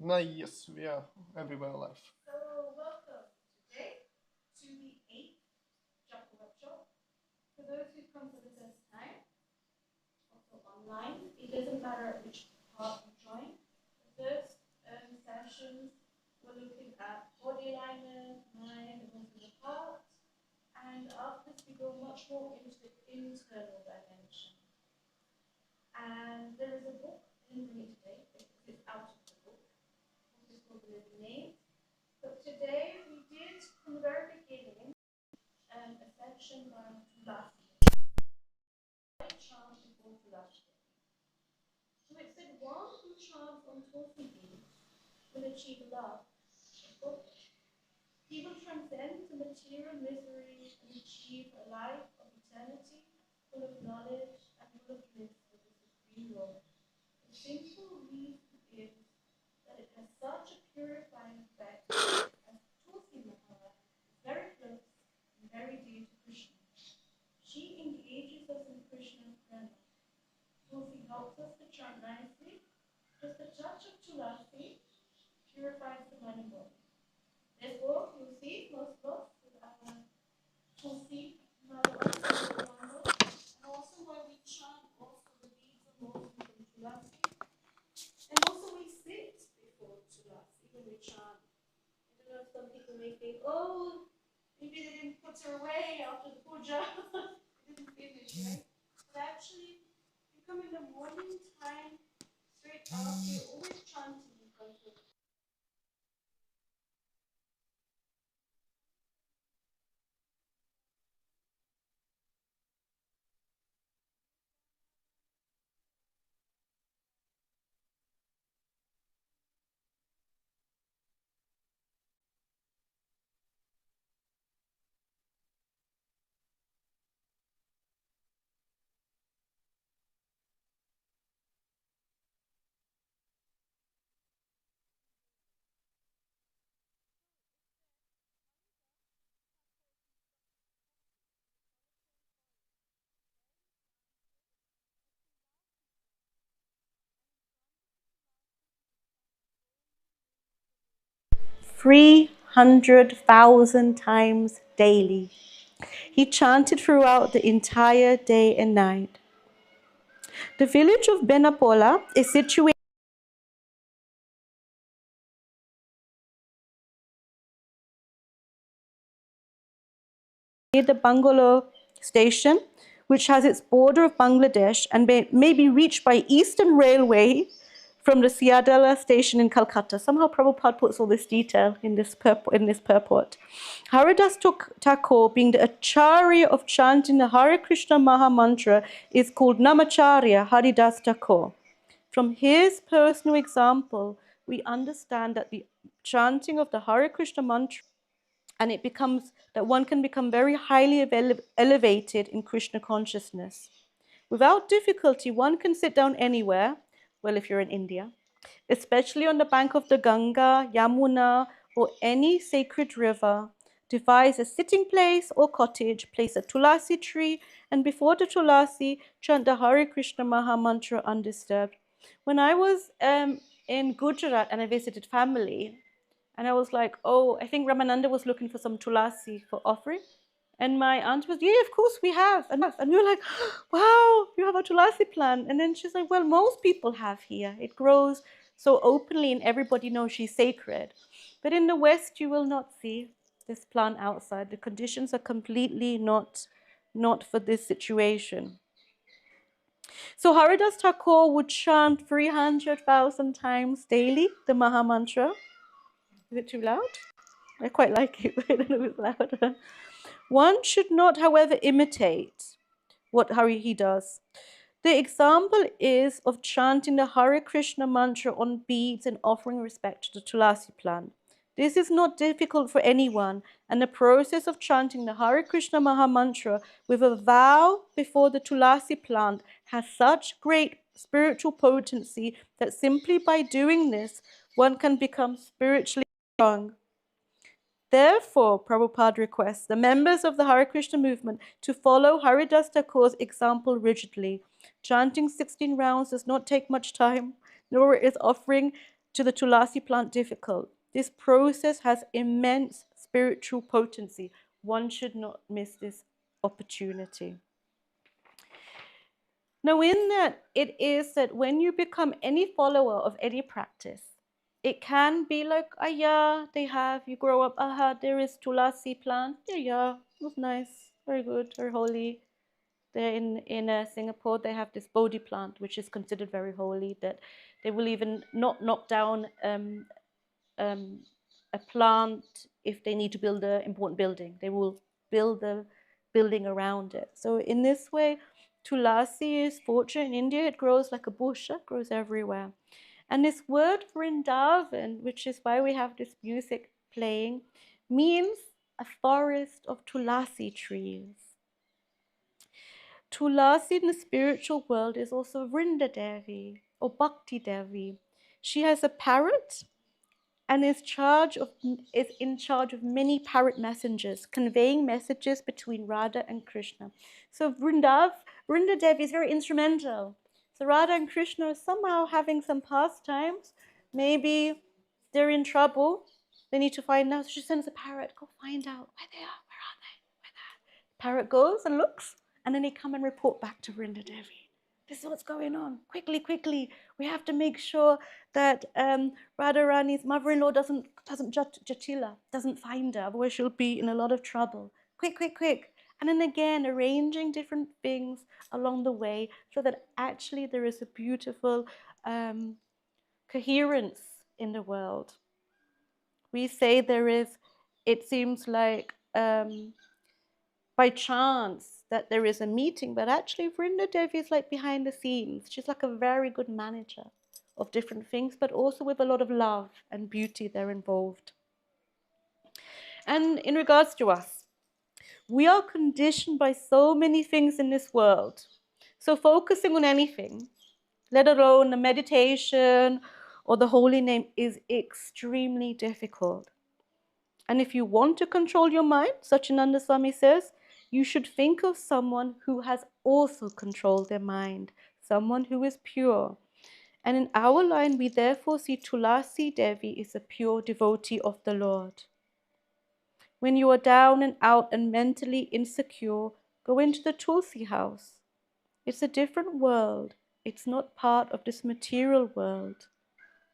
Yes, we are everywhere live. So, welcome today to the 8th Japa workshop. For those who come for the first time, also online, it doesn't matter which part you join. The first sessions, we're looking at body alignment, mind, and also the heart. And after this, we go much more into the internal dimension. And there is a book, I didn't bring it today, it's out of the book, which is called The Living Name. But today we did, from the very beginning, a section on Tulasi. I chant before Tulasi. So it said one who chants on Tulsidevi will achieve love. He will transcend the material misery and achieve a life of eternity, full of knowledge and full of bliss with the Supreme Lord. The simple reason is that it has such a purifying effect as Tulsi Maharaj is very close and very dear to Krishna. She engages us in Krishna's prema. Tulsi helps us to chant nicely. Just a touch of Tulasi purifies the mind and body. Therefore, you see most of us with our Tulsi Maharaj, and also when we chant also the beads of Moses from Tulasi. And also we sit before Tulasi when we chant. I don't know if some people may think, oh, maybe they didn't put her away after the puja. They didn't finish, right? But actually, you come in the morning time, straight after, you're always chanting in front of her. $300,000 times daily. He chanted throughout the entire day and night. The village of Benapola is situated near the Bangalore station, which has its border of Bangladesh and may be reached by Eastern Railway from the Siadala station in Calcutta. Somehow Prabhupada puts all this detail in this purport. Haridas Thakur, being the acharya of chanting the Hare Krishna Maha Mantra, is called Namacharya Haridas Thakur. From his personal example, we understand that the chanting of the Hare Krishna mantra, and it becomes that one can become very highly elevated in Krishna consciousness. Without difficulty, one can sit down anywhere, well, if you're in India, especially on the bank of the Ganga, Yamuna, or any sacred river. Devise a sitting place or cottage, place a tulasi tree, and before the tulasi, chant the Hare Krishna Maha Mantra undisturbed. When I was in Gujarat and I visited family, and I was like, oh, I think Ramananda was looking for some tulasi for offering. And my aunt was, yeah, of course we have. And we were like, wow, you have a tulasi plant. And then she's like, well, most people have here. It grows so openly and everybody knows she's sacred. But in the West, you will not see this plant outside. The conditions are completely not for this situation. So Haridas Thakur would chant 300,000 times daily the Maha Mantra. Is it too loud? I quite like it, but I don't know if it's louder. One should not, however, imitate what he does. The example is of chanting the Hare Krishna mantra on beads and offering respect to the Tulasi plant. This is not difficult for anyone, and the process of chanting the Hare Krishna Maha Mantra with a vow before the Tulasi plant has such great spiritual potency that simply by doing this, one can become spiritually strong. Therefore, Prabhupada requests the members of the Hare Krishna movement to follow Haridas Thakur's example rigidly. Chanting 16 rounds does not take much time, nor is offering to the Tulasi plant difficult. This process has immense spiritual potency. One should not miss this opportunity. Now, in that, it is that when you become any follower of any practice, it can be like, yeah, you grow up, there is Tulasi plant. Yeah, it was nice, very good, very holy. There in Singapore, they have this Bodhi plant, which is considered very holy, that they will even not knock down a plant if they need to build an important building. They will build the building around it. So in this way, Tulasi is fortunate. In India, it grows like a bush, it grows everywhere. And this word Vrindavan, which is why we have this music playing, means a forest of Tulasi trees. Tulasi in the spiritual world is also Vrindadevi or Bhakti Devi. She has a parrot and is in charge of many parrot messengers, conveying messages between Radha and Krishna. So Vrindadevi is very instrumental. So Radha and Krishna are somehow having some pastimes. Maybe they're in trouble. They need to find out. So she sends a parrot, go find out where they are. Where are they? Where they are. Parrot goes and looks, and then they come and report back to Vrindadevi. This is what's going on. Quickly, quickly. We have to make sure that Radharani's mother-in-law doesn't Jatila, doesn't find her, otherwise she'll be in a lot of trouble. Quick, quick, quick. And then again, arranging different things along the way so that actually there is a beautiful coherence in the world. We say there is, it seems like by chance that there is a meeting, but actually Vrindadevi is like behind the scenes. She's like a very good manager of different things, but also with a lot of love and beauty there involved. And in regards to us, we are conditioned by so many things in this world. So focusing on anything, let alone the meditation or the holy name, is extremely difficult. And if you want to control your mind, Satchidananda Swami says, you should think of someone who has also controlled their mind, someone who is pure. And in our line, we therefore see Tulasi Devi is a pure devotee of the Lord. When you are down and out and mentally insecure, go into the Tulsi house. It's a different world. It's not part of this material world.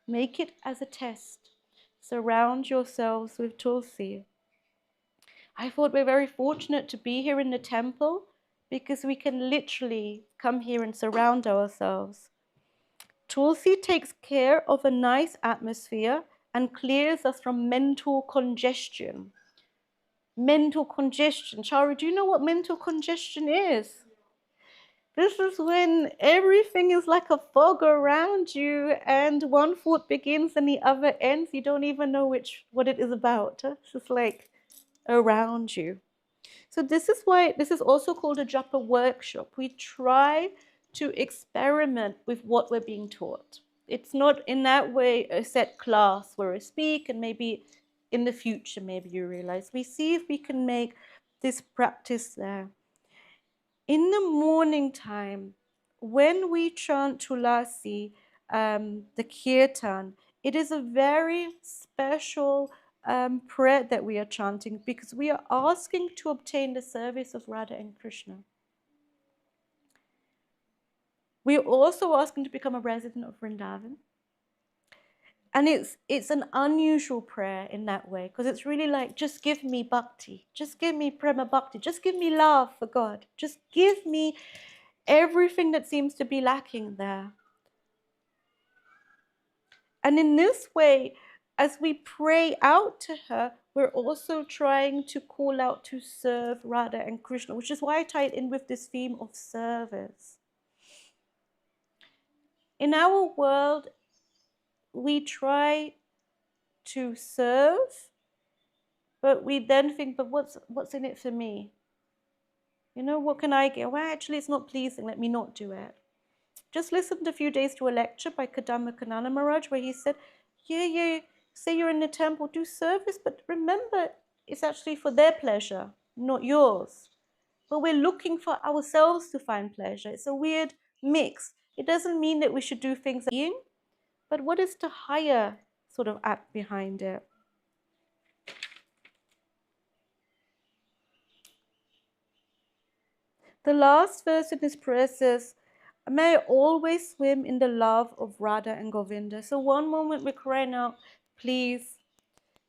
Make it as a test. Surround yourselves with Tulsi. I thought we're very fortunate to be here in the temple because we can literally come here and surround ourselves. Tulsi takes care of a nice atmosphere and clears us from mental congestion. Mental congestion. Charu, do you know what mental congestion is? This is when everything is like a fog around you and one thought begins and the other ends. You don't even know what it is about. It's just like around you. So this is why this is also called a Japa workshop. We try to experiment with what we're being taught. It's not in that way a set class where I speak and maybe in the future maybe you realize. We see if we can make this practice there. In the morning time, when we chant Tulasi, the kirtan, it is a very special prayer that we are chanting because we are asking to obtain the service of Radha and Krishna. We are also asking to become a resident of Vrindavan. And it's an unusual prayer in that way because it's really like, just give me bhakti, just give me prema bhakti, just give me love for God, just give me everything that seems to be lacking there. And in this way, as we pray out to her, we're also trying to call out to serve Radha and Krishna, which is why I tie it in with this theme of service. In our world, we try to serve, but we then think, but what's in it for me? You know, what can I get? Well, actually, it's not pleasing. Let me not do it. Just listened a few days to a lecture by Kadamba Kanana Maharaj where he said, yeah, say you're in the temple, do service, but remember, it's actually for their pleasure, not yours. But we're looking for ourselves to find pleasure. It's a weird mix. It doesn't mean that we should do things being, But what is the higher sort of act behind it? The last verse in this prayer says, may I always swim in the love of Radha and Govinda. So one moment we're crying out, please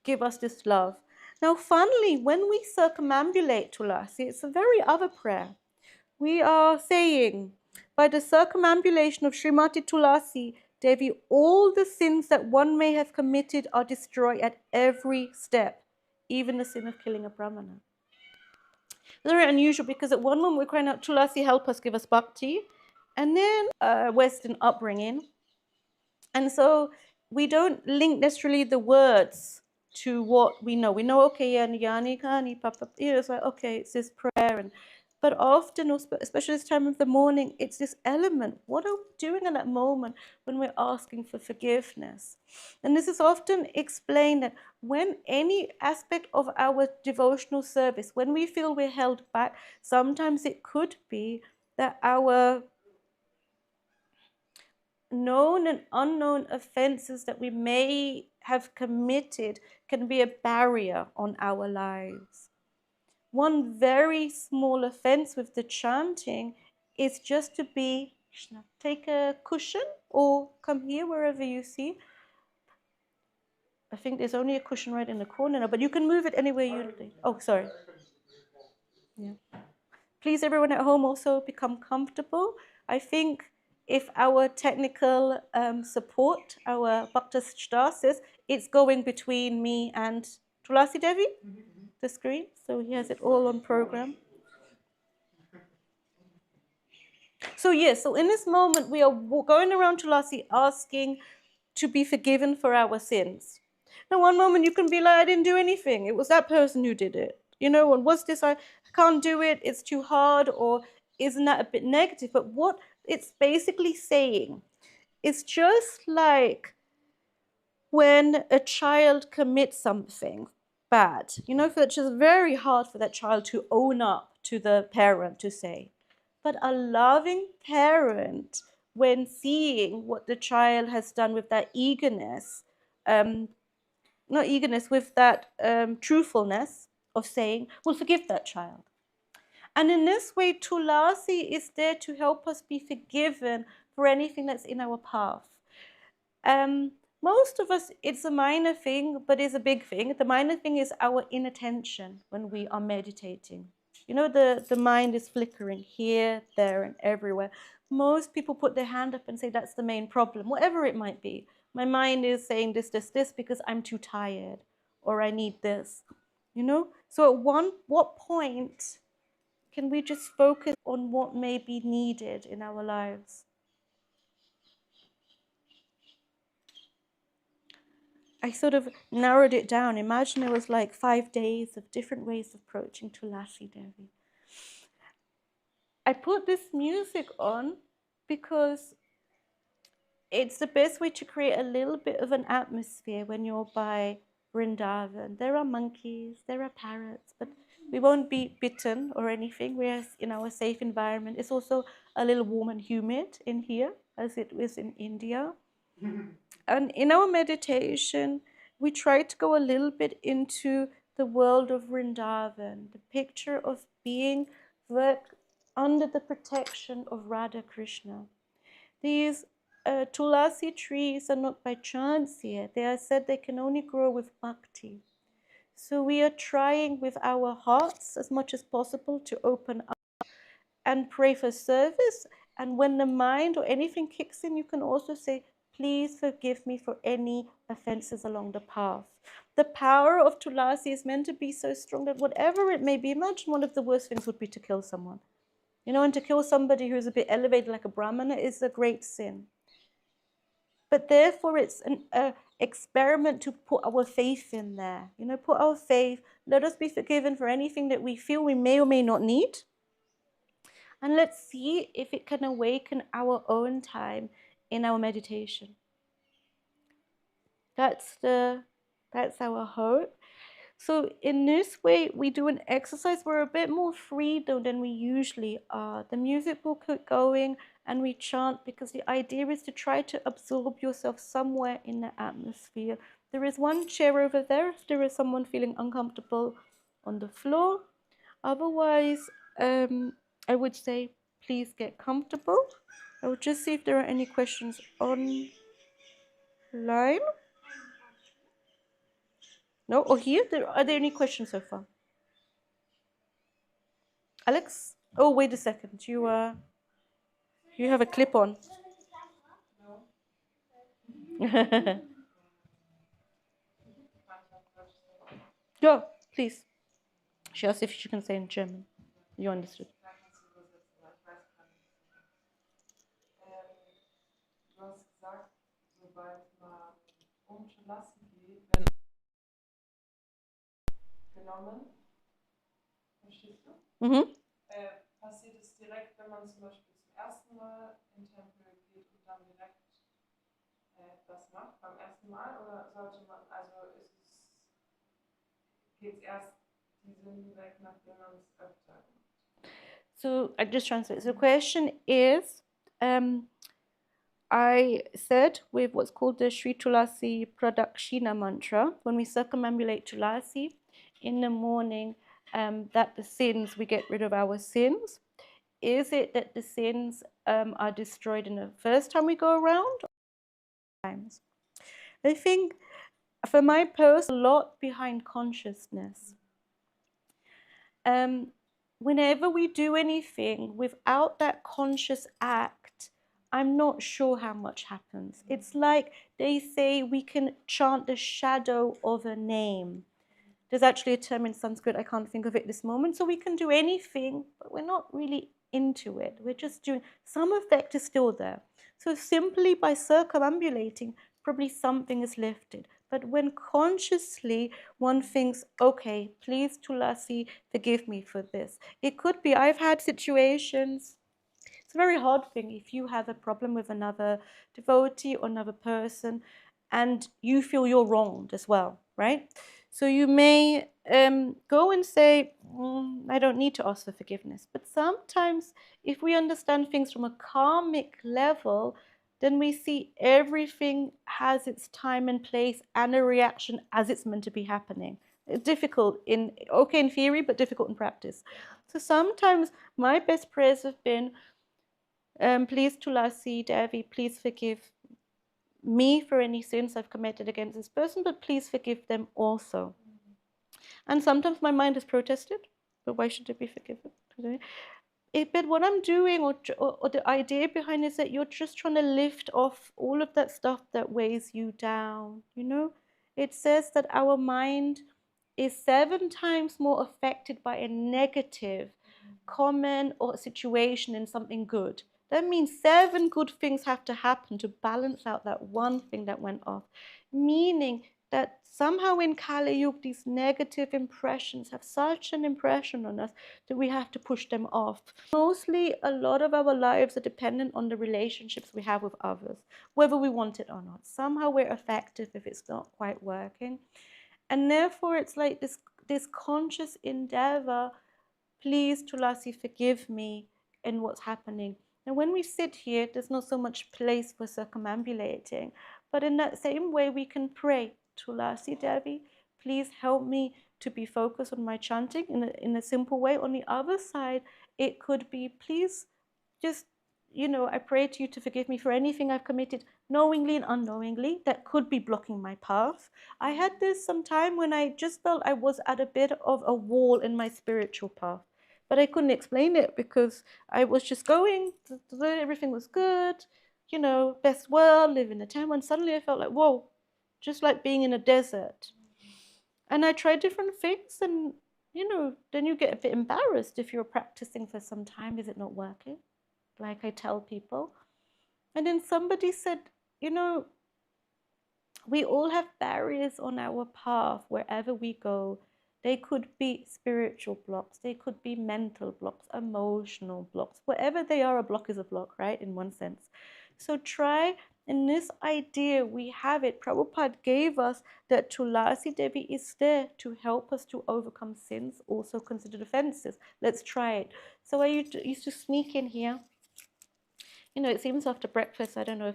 give us this love. Now, funnily, when we circumambulate Tulasi, it's a very other prayer. We are saying, by the circumambulation of Srimati Tulasi Devi, all the sins that one may have committed are destroyed at every step, even the sin of killing a Brahmana. Very unusual, because at one moment we're crying out, Tulasi, help us, give us bhakti, and then Western upbringing. And so we don't link necessarily the words to what we know. We know, okay, yani kani papa, it's like, okay, it's this prayer. But often, especially this time of the morning, it's this element. What are we doing in that moment when we're asking for forgiveness? And this is often explained that when any aspect of our devotional service, when we feel we're held back, sometimes it could be that our known and unknown offenses that we may have committed can be a barrier on our lives. One very small offense with the chanting is just to be, take a cushion or come here wherever you see. I think there's only a cushion right in the corner now, but you can move it anywhere you think. Oh, sorry. Yeah. Please, everyone at home, also become comfortable. I think if our technical support, our Bhakta Star says, it's going between me and Tulsidevi, the screen, so he has it all on program. So yes, so in this moment we are going around Tulasi asking to be forgiven for our sins. Now one moment you can be like, I didn't do anything, it was that person who did it. And what's this, I can't do it, it's too hard, or isn't that a bit negative? But what it's basically saying is just like when a child commits something bad, it's just very hard for that child to own up to the parent to say. But a loving parent, when seeing what the child has done with that eagerness, not eagerness, with that truthfulness of saying, will forgive that child. And in this way, Tulasi is there to help us be forgiven for anything that's in our path. Most of us, it's a minor thing, but it's a big thing. The minor thing is our inattention when we are meditating. The mind is flickering here, there, and everywhere. Most people put their hand up and say that's the main problem, whatever it might be. My mind is saying this because I'm too tired, or I need this. So at what point can we just focus on what may be needed in our lives? I sort of narrowed it down. Imagine it was like 5 days of different ways of approaching Tulsidevi. I put this music on because it's the best way to create a little bit of an atmosphere when you're by Vrindavan. There are monkeys, there are parrots, but we won't be bitten or anything. We're in our safe environment. It's also a little warm and humid in here, as it is in India. And in our meditation, we try to go a little bit into the world of Vrindavan, the picture of being under the protection of Radha Krishna. These tulasi trees are not by chance here. They are said they can only grow with bhakti. So we are trying with our hearts as much as possible to open up and pray for service. And when the mind or anything kicks in, you can also say, please forgive me for any offenses along the path. The power of Tulasi is meant to be so strong that whatever it may be, imagine one of the worst things would be to kill someone. And to kill somebody who's a bit elevated like a Brahmana is a great sin. But therefore it's an experiment to put our faith in there. Put our faith, let us be forgiven for anything that we feel we may or may not need. And let's see if it can awaken our own time in our meditation. That's our hope. So in this way, we do an exercise. We're a bit more free though than we usually are. The music will keep going and we chant because the idea is to try to absorb yourself somewhere in the atmosphere. There is one chair over there if there is someone feeling uncomfortable on the floor. Otherwise, I would say please get comfortable. I will just see if there are any questions online. No? Or here? Are there any questions so far? Alex? Oh, wait a second. You have a clip on. Yeah, please. She asked if she can say in German. You understood. Du hast gesagt, sobald man umzulassen geht, genommen, verstehst du? Mhm. Passiert es direkt, wenn man zum Beispiel zum ersten Mal in den Tempel geht und dann direkt das macht beim ersten Mal? Oder sollte man, also geht es erst die Sinn weg, nachdem man es öfter macht? So I just translate. So the question is, I said with what's called the Sri Tulasi Pradakshina mantra, when we circumambulate Tulasi in the morning, that the sins, we get rid of our sins. Is it that the sins are destroyed in the first time we go around? Times. I think for my post, a lot behind consciousness. Whenever we do anything without that conscious act, I'm not sure how much happens. It's like they say we can chant the shadow of a name. There's actually a term in Sanskrit, I can't think of it this moment. So we can do anything, but we're not really into it. We're just doing, some effect is still there. So simply by circumambulating, probably something is lifted. But when consciously one thinks, okay, please Tulasi, forgive me for this. It could be, I've had situations, it's a very hard thing if you have a problem with another devotee or another person and you feel you're wronged as well, right? So you may go and say, I don't need to ask for forgiveness. But sometimes if we understand things from a karmic level, then we see everything has its time and place and a reaction as it's meant to be happening. It's difficult in theory, but difficult in practice. So sometimes my best prayers have been, please Tulasi Devi, please forgive me for any sins I've committed against this person, but please forgive them also. And sometimes my mind has protested, but why should it be forgiven? But what I'm doing, or the idea behind it, is that you're just trying to lift off all of that stuff that weighs you down. You know, it says that our mind is 7 times more affected by a negative comment or situation than something good. That means 7 good things have to happen to balance out that one thing that went off. Meaning that somehow in Kali Yuga, these negative impressions have such an impression on us that we have to push them off. Mostly, a lot of our lives are dependent on the relationships we have with others, whether we want it or not. Somehow we're effective if it's not quite working. And therefore, it's like this conscious endeavor, please, Tulasi, forgive me in what's happening. And when we sit here, there's not so much place for circumambulating. But in that same way, we can pray, Tulasi Devi, please help me to be focused on my chanting in a simple way. On the other side, it could be, please just, I pray to you to forgive me for anything I've committed knowingly and unknowingly that could be blocking my path. I had this sometime when I just felt I was at a bit of a wall in my spiritual path. But I couldn't explain it because I was just going, everything was good, best world, live in a town. And suddenly I felt like, whoa, just like being in a desert. And I tried different things and, then you get a bit embarrassed if you're practicing for some time. Is it not working? Like I tell people. And then somebody said, we all have barriers on our path wherever we go. They could be spiritual blocks, they could be mental blocks, emotional blocks. Wherever they are, a block is a block, right? In one sense. So try in this idea, we have it. Prabhupada gave us that Tulsidevi is there to help us to overcome sins, also considered offenses. Let's try it. So I used to sneak in here. You know, it seems after breakfast, I don't know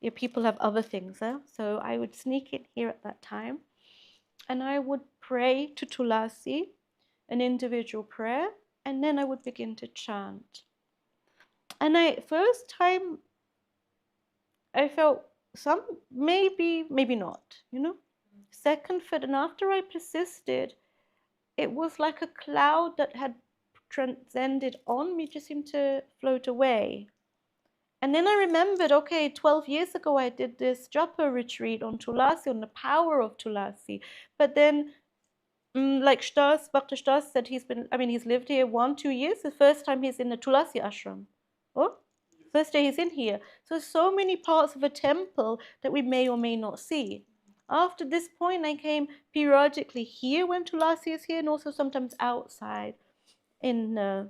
if people have other things. So I would sneak in here at that time. And I would pray to Tulasi, an individual prayer, and then I would begin to chant. And first time, I felt some, maybe not, you know. Second fit, and after I persisted, it was like a cloud that had transcended on me, just seemed to float away. And then I remembered, okay, 12 years ago I did this Japa retreat on Tulasi, on the power of Tulasi. But then, like Stas, Bhakta Stas said, he's lived here 1-2 years. The first time he's in the Tulasi ashram. Oh, first day he's in here. So many parts of a temple that we may or may not see. After this point, I came periodically here when Tulasi is here, and also sometimes outside in the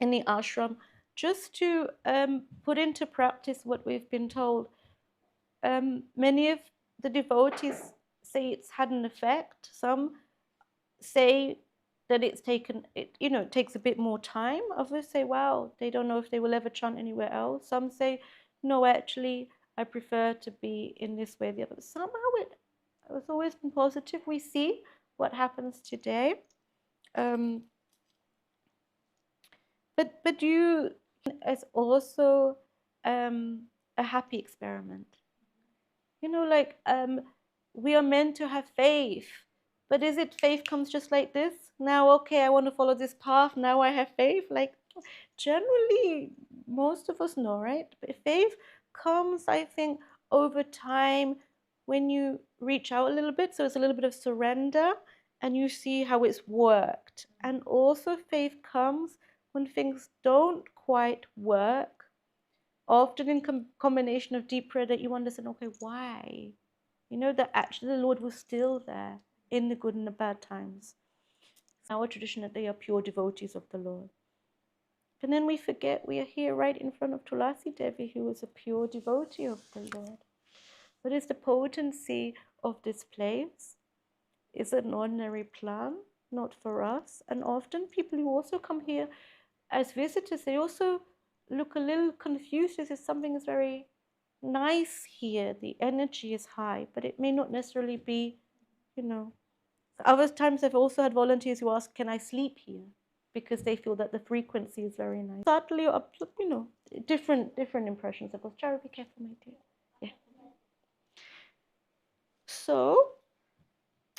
ashram, just to put into practice what we've been told. Many of the devotees say it's had an effect. Some say that it takes a bit more time. Others say, wow, they don't know if they will ever chant anywhere else. Some say, no, actually, I prefer to be in this way or the other. Somehow it has always been positive. We see what happens today. But you as also a happy experiment. You know, like we are meant to have faith. But is it faith comes just like this? Now, okay, I want to follow this path. Now I have faith. Like generally, most of us know, right? But faith comes, I think, over time when you reach out a little bit. So it's a little bit of surrender and you see how it's worked. And also faith comes when things don't quite work. Often in combination of deep prayer that you understand, okay, why? You know, that actually the Lord was still there in the good and the bad times. It's our tradition that they are pure devotees of the Lord. And then we forget we are here right in front of Tulsidevi, who is a pure devotee of the Lord. What is the potency of this place? Is it an ordinary plant? Not for us. And often people who also come here as visitors, they also look a little confused as if something is very nice here. The energy is high, but it may not necessarily be, you know. Other times I've also had volunteers who ask, can I sleep here? Because they feel that the frequency is very nice. Subtly, you know, different impressions. Of course, Chara, be careful, my dear. Yeah. So,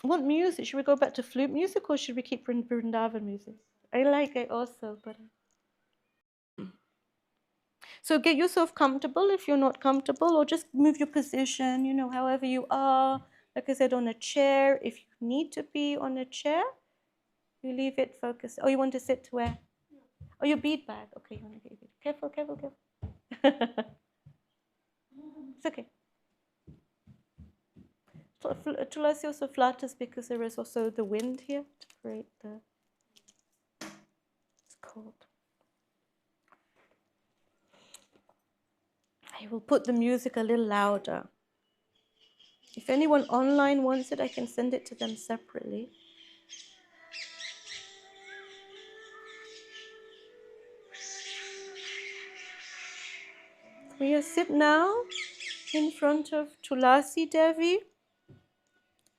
what music? Should we go back to flute music or should we keep Vrindavan music? I like it also, but... So get yourself comfortable if you're not comfortable, or just move your position, you know, however you are. Like I said, on a chair. If you need to be on a chair, you leave it focused. Oh, you want to sit where? Oh, your bead bag. Okay, you want to get your bead. Careful, careful, careful. It's okay. Tulasi also flutters because there is also the wind here to create the... It's cold. I will put the music a little louder. If anyone online wants it, I can send it to them separately. We are sit now in front of Tulsidevi,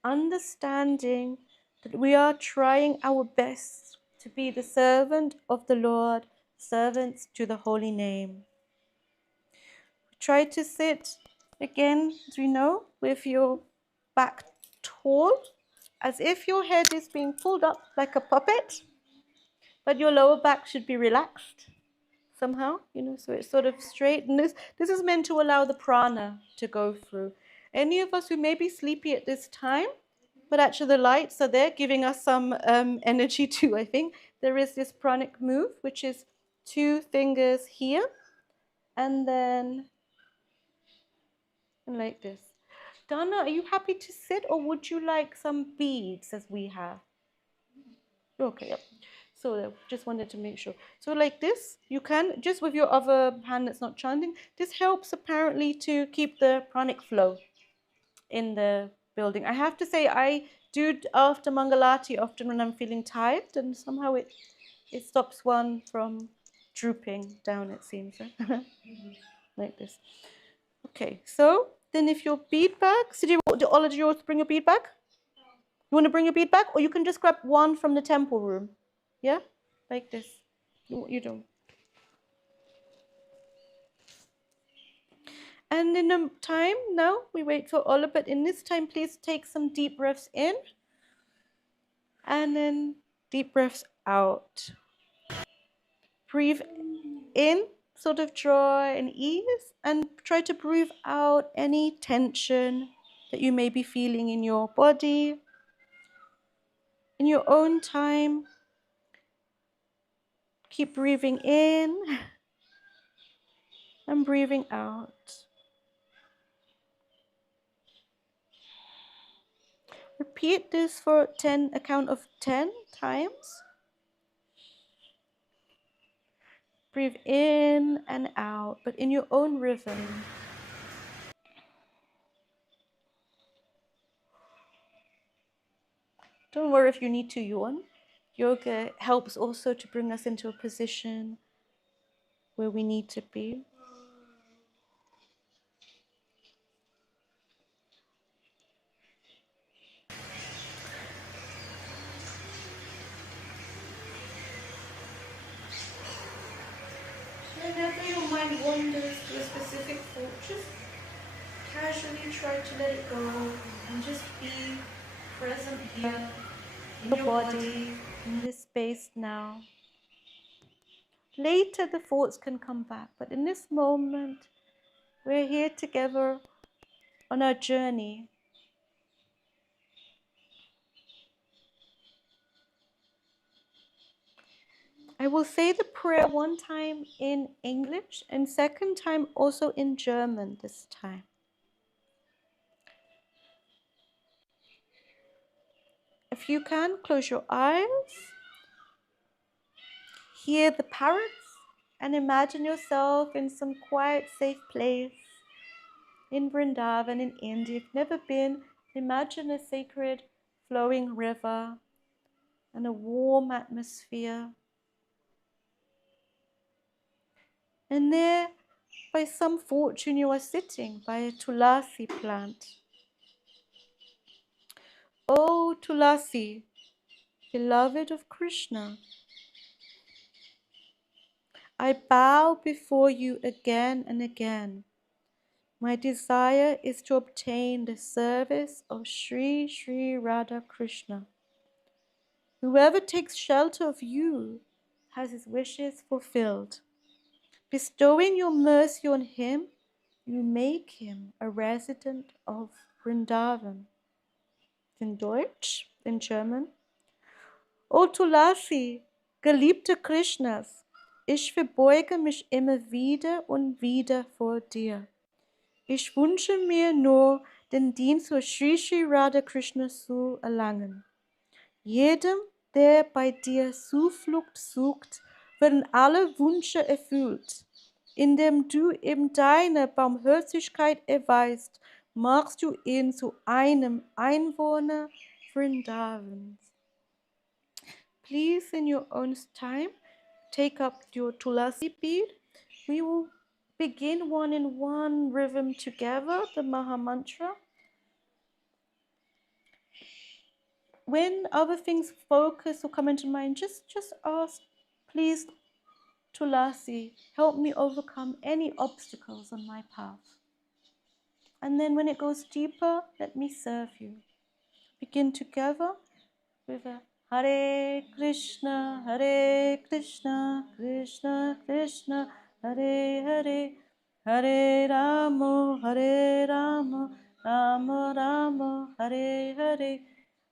understanding that we are trying our best to be the servant of the Lord, servants to the holy name. Try to sit again, as we know, with your back tall, as if your head is being pulled up like a puppet, but your lower back should be relaxed somehow, you know, so it's sort of straight. And this is meant to allow the prana to go through. Any of us who may be sleepy at this time, but actually the lights are there giving us some energy too, I think. There is this pranic move, which is 2 fingers here, and then like this. Dana, are you happy to sit, or would you like some beads as we have? Okay, yep. So I just wanted to make sure. So like this, you can, just with your other hand that's not chanting, this helps apparently to keep the pranic flow in the building. I have to say, I do after Mangalati often when I'm feeling tired, and somehow it stops one from drooping down, it seems. Like this. Okay, so then if your bead bag, so do all of you want to bring your bead bag? You want to bring your bead bag, or you can just grab one from the temple room. Yeah? Like this. You don't. And in a time now, we wait for Ola, but in this time, please take some deep breaths in and then deep breaths out. Breathe in, sort of joy and ease, and try to breathe out any tension that you may be feeling in your body. In your own time, keep breathing in and breathing out. Repeat this for a count of 10 times. Breathe in and out, but in your own rhythm. Don't worry if you need to yawn. Yoga helps also to bring us into a position where we need to be. Whenever your mind wanders to a specific thought, just casually try to let it go and just be present here in your body, in this space now. Later the thoughts can come back, but in this moment, we're here together on our journey. I will say the prayer one time in English and second time also in German this time. If you can, close your eyes, hear the parrots, and imagine yourself in some quiet, safe place in Vrindavan in India. If you've never been, imagine a sacred flowing river and a warm atmosphere. And there, by some fortune, you are sitting by a Tulasi plant. Oh, Tulasi, beloved of Krishna, I bow before you again and again. My desire is to obtain the service of Sri Sri Radha Krishna. Whoever takes shelter of you has his wishes fulfilled. Bestowing your mercy on him, you make him a resident of Vrindavan. In Deutsch, in German. O Tulasi, Geliebte Krishnas, ich verbeuge mich immer wieder und wieder vor dir. Ich wünsche mir nur, den Dienst für Sri Sri Radha Krishna zu erlangen. Jedem, der bei dir Zuflucht sucht, werden alle Wünsche erfüllt. Indem du ihm deine Barmherzigkeit erweist, machst du ihn zu einem Einwohner Vrindavans. Please, in your own time, take up your Tulasi bead. We will begin one in one rhythm together, the Maha Mantra. When other things focus or come into mind, just ask, please, Tulasi, help me overcome any obstacles on my path. And then when it goes deeper, let me serve you. Begin together with a Hare Krishna, Krishna Krishna, Hare Hare, Hare Rama, Rama Rama, Hare Hare,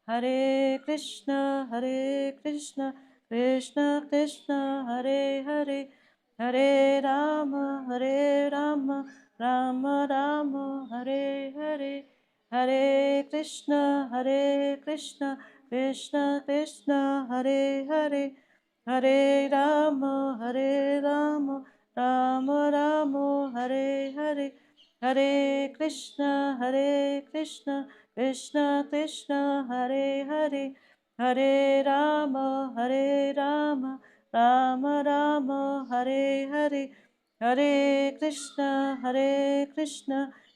Hare Krishna, Krishna Krishna, Hare Hare, Hare Rama, Rama Rama, Hare Hare, Hare Krishna, Krishna Krishna, Hare Hare, Hare Rama, Rama Rama, Hare Hare, Hare Krishna, Krishna Krishna, Hare Hare, Hare Rama, Rama Rama, Hare Hare, Hare Krishna,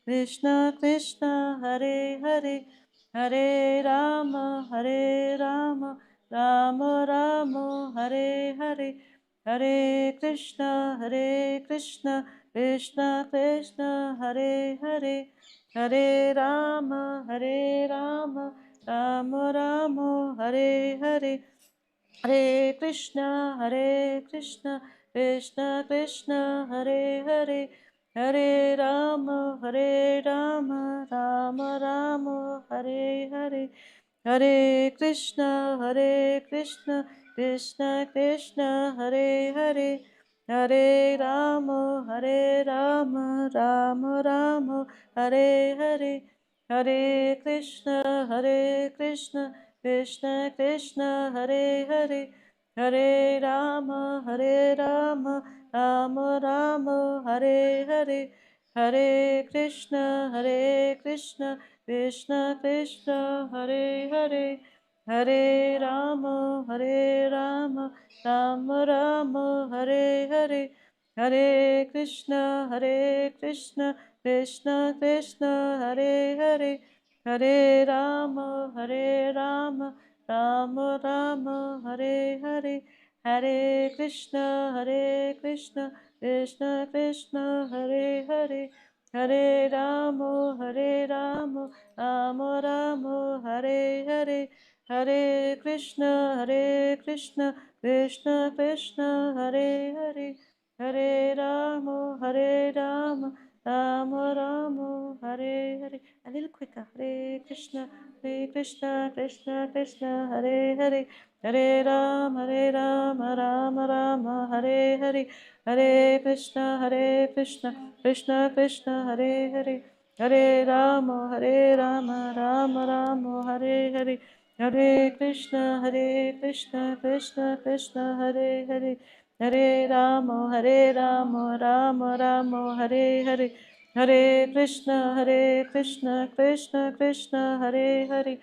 Krishna Krishna, Hare Hare, Hare Rama, Rama Rama, Hare Hare, Hare Krishna, Krishna Krishna, Hare Hare, Hare Rama, Rama Rama, Hare Hare, Hare Krishna, Krishna Krishna, Hare Hare, Hare Rama, Rama Rama, Hare Hare, Hare Krishna, Krishna Krishna, Hare Hare, Hare Rama, Rama Rama, Hare Hare, Hare Krishna, Krishna Krishna, Hare Hare, Hare Rama, Rama Rama, Hare Hare, Hare Krishna, Krishna Krishna, Hare Hare, Hare Rama, Rama Rama, Hare Hare, Hare Krishna, Krishna Krishna, Hare Hare, Hare Rama, Rama Rama, Hare Hare, Hare Krishna, Krishna Krishna, Hare Hare, Hare Rama, Rama Rama, Hare Hare, Hare Krishna, Krishna Krishna, Hare Hare, Hare Rama, Rama Rama, Hare Hare. A little quicker. Hare Krishna, Krishna Krishna, Hare Hare, Hare Rama, Rama Rama, Hare Hare, Hare Krishna, Krishna Krishna, Hare Hare, Hare Rama, Rama Rama, Hare Hare, Hare Krishna, Krishna Krishna, Hare Hare, Hare Rama, Rama Rama, Hare Hare, Hare Krishna, Krishna Krishna, Hare Hare,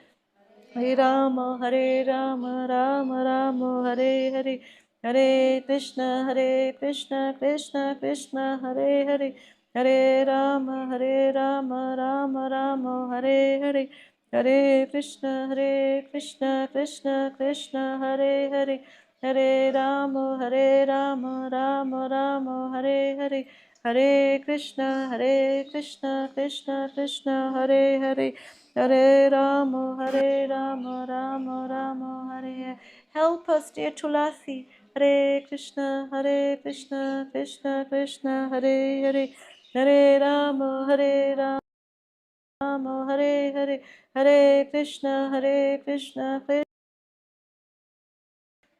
Hare Rama, Rama Rama, Hare Hare, Hare Krishna, Krishna Krishna, Hare Hare, Hare Rama, Rama Rama, Hare Hare, Hare Krishna, Krishna Krishna, Hare Hare, Hare Rama, Rama Rama, Hare Hare, Hare Krishna, Krishna Krishna, Hare Hare, Hare Rama, Rama Rama, Hare Hare. Help us, dear Tulasi. Hare Krishna, Krishna Krishna, Hare Hare, Hare Rama, Hare Hare, Hare Krishna, Krishna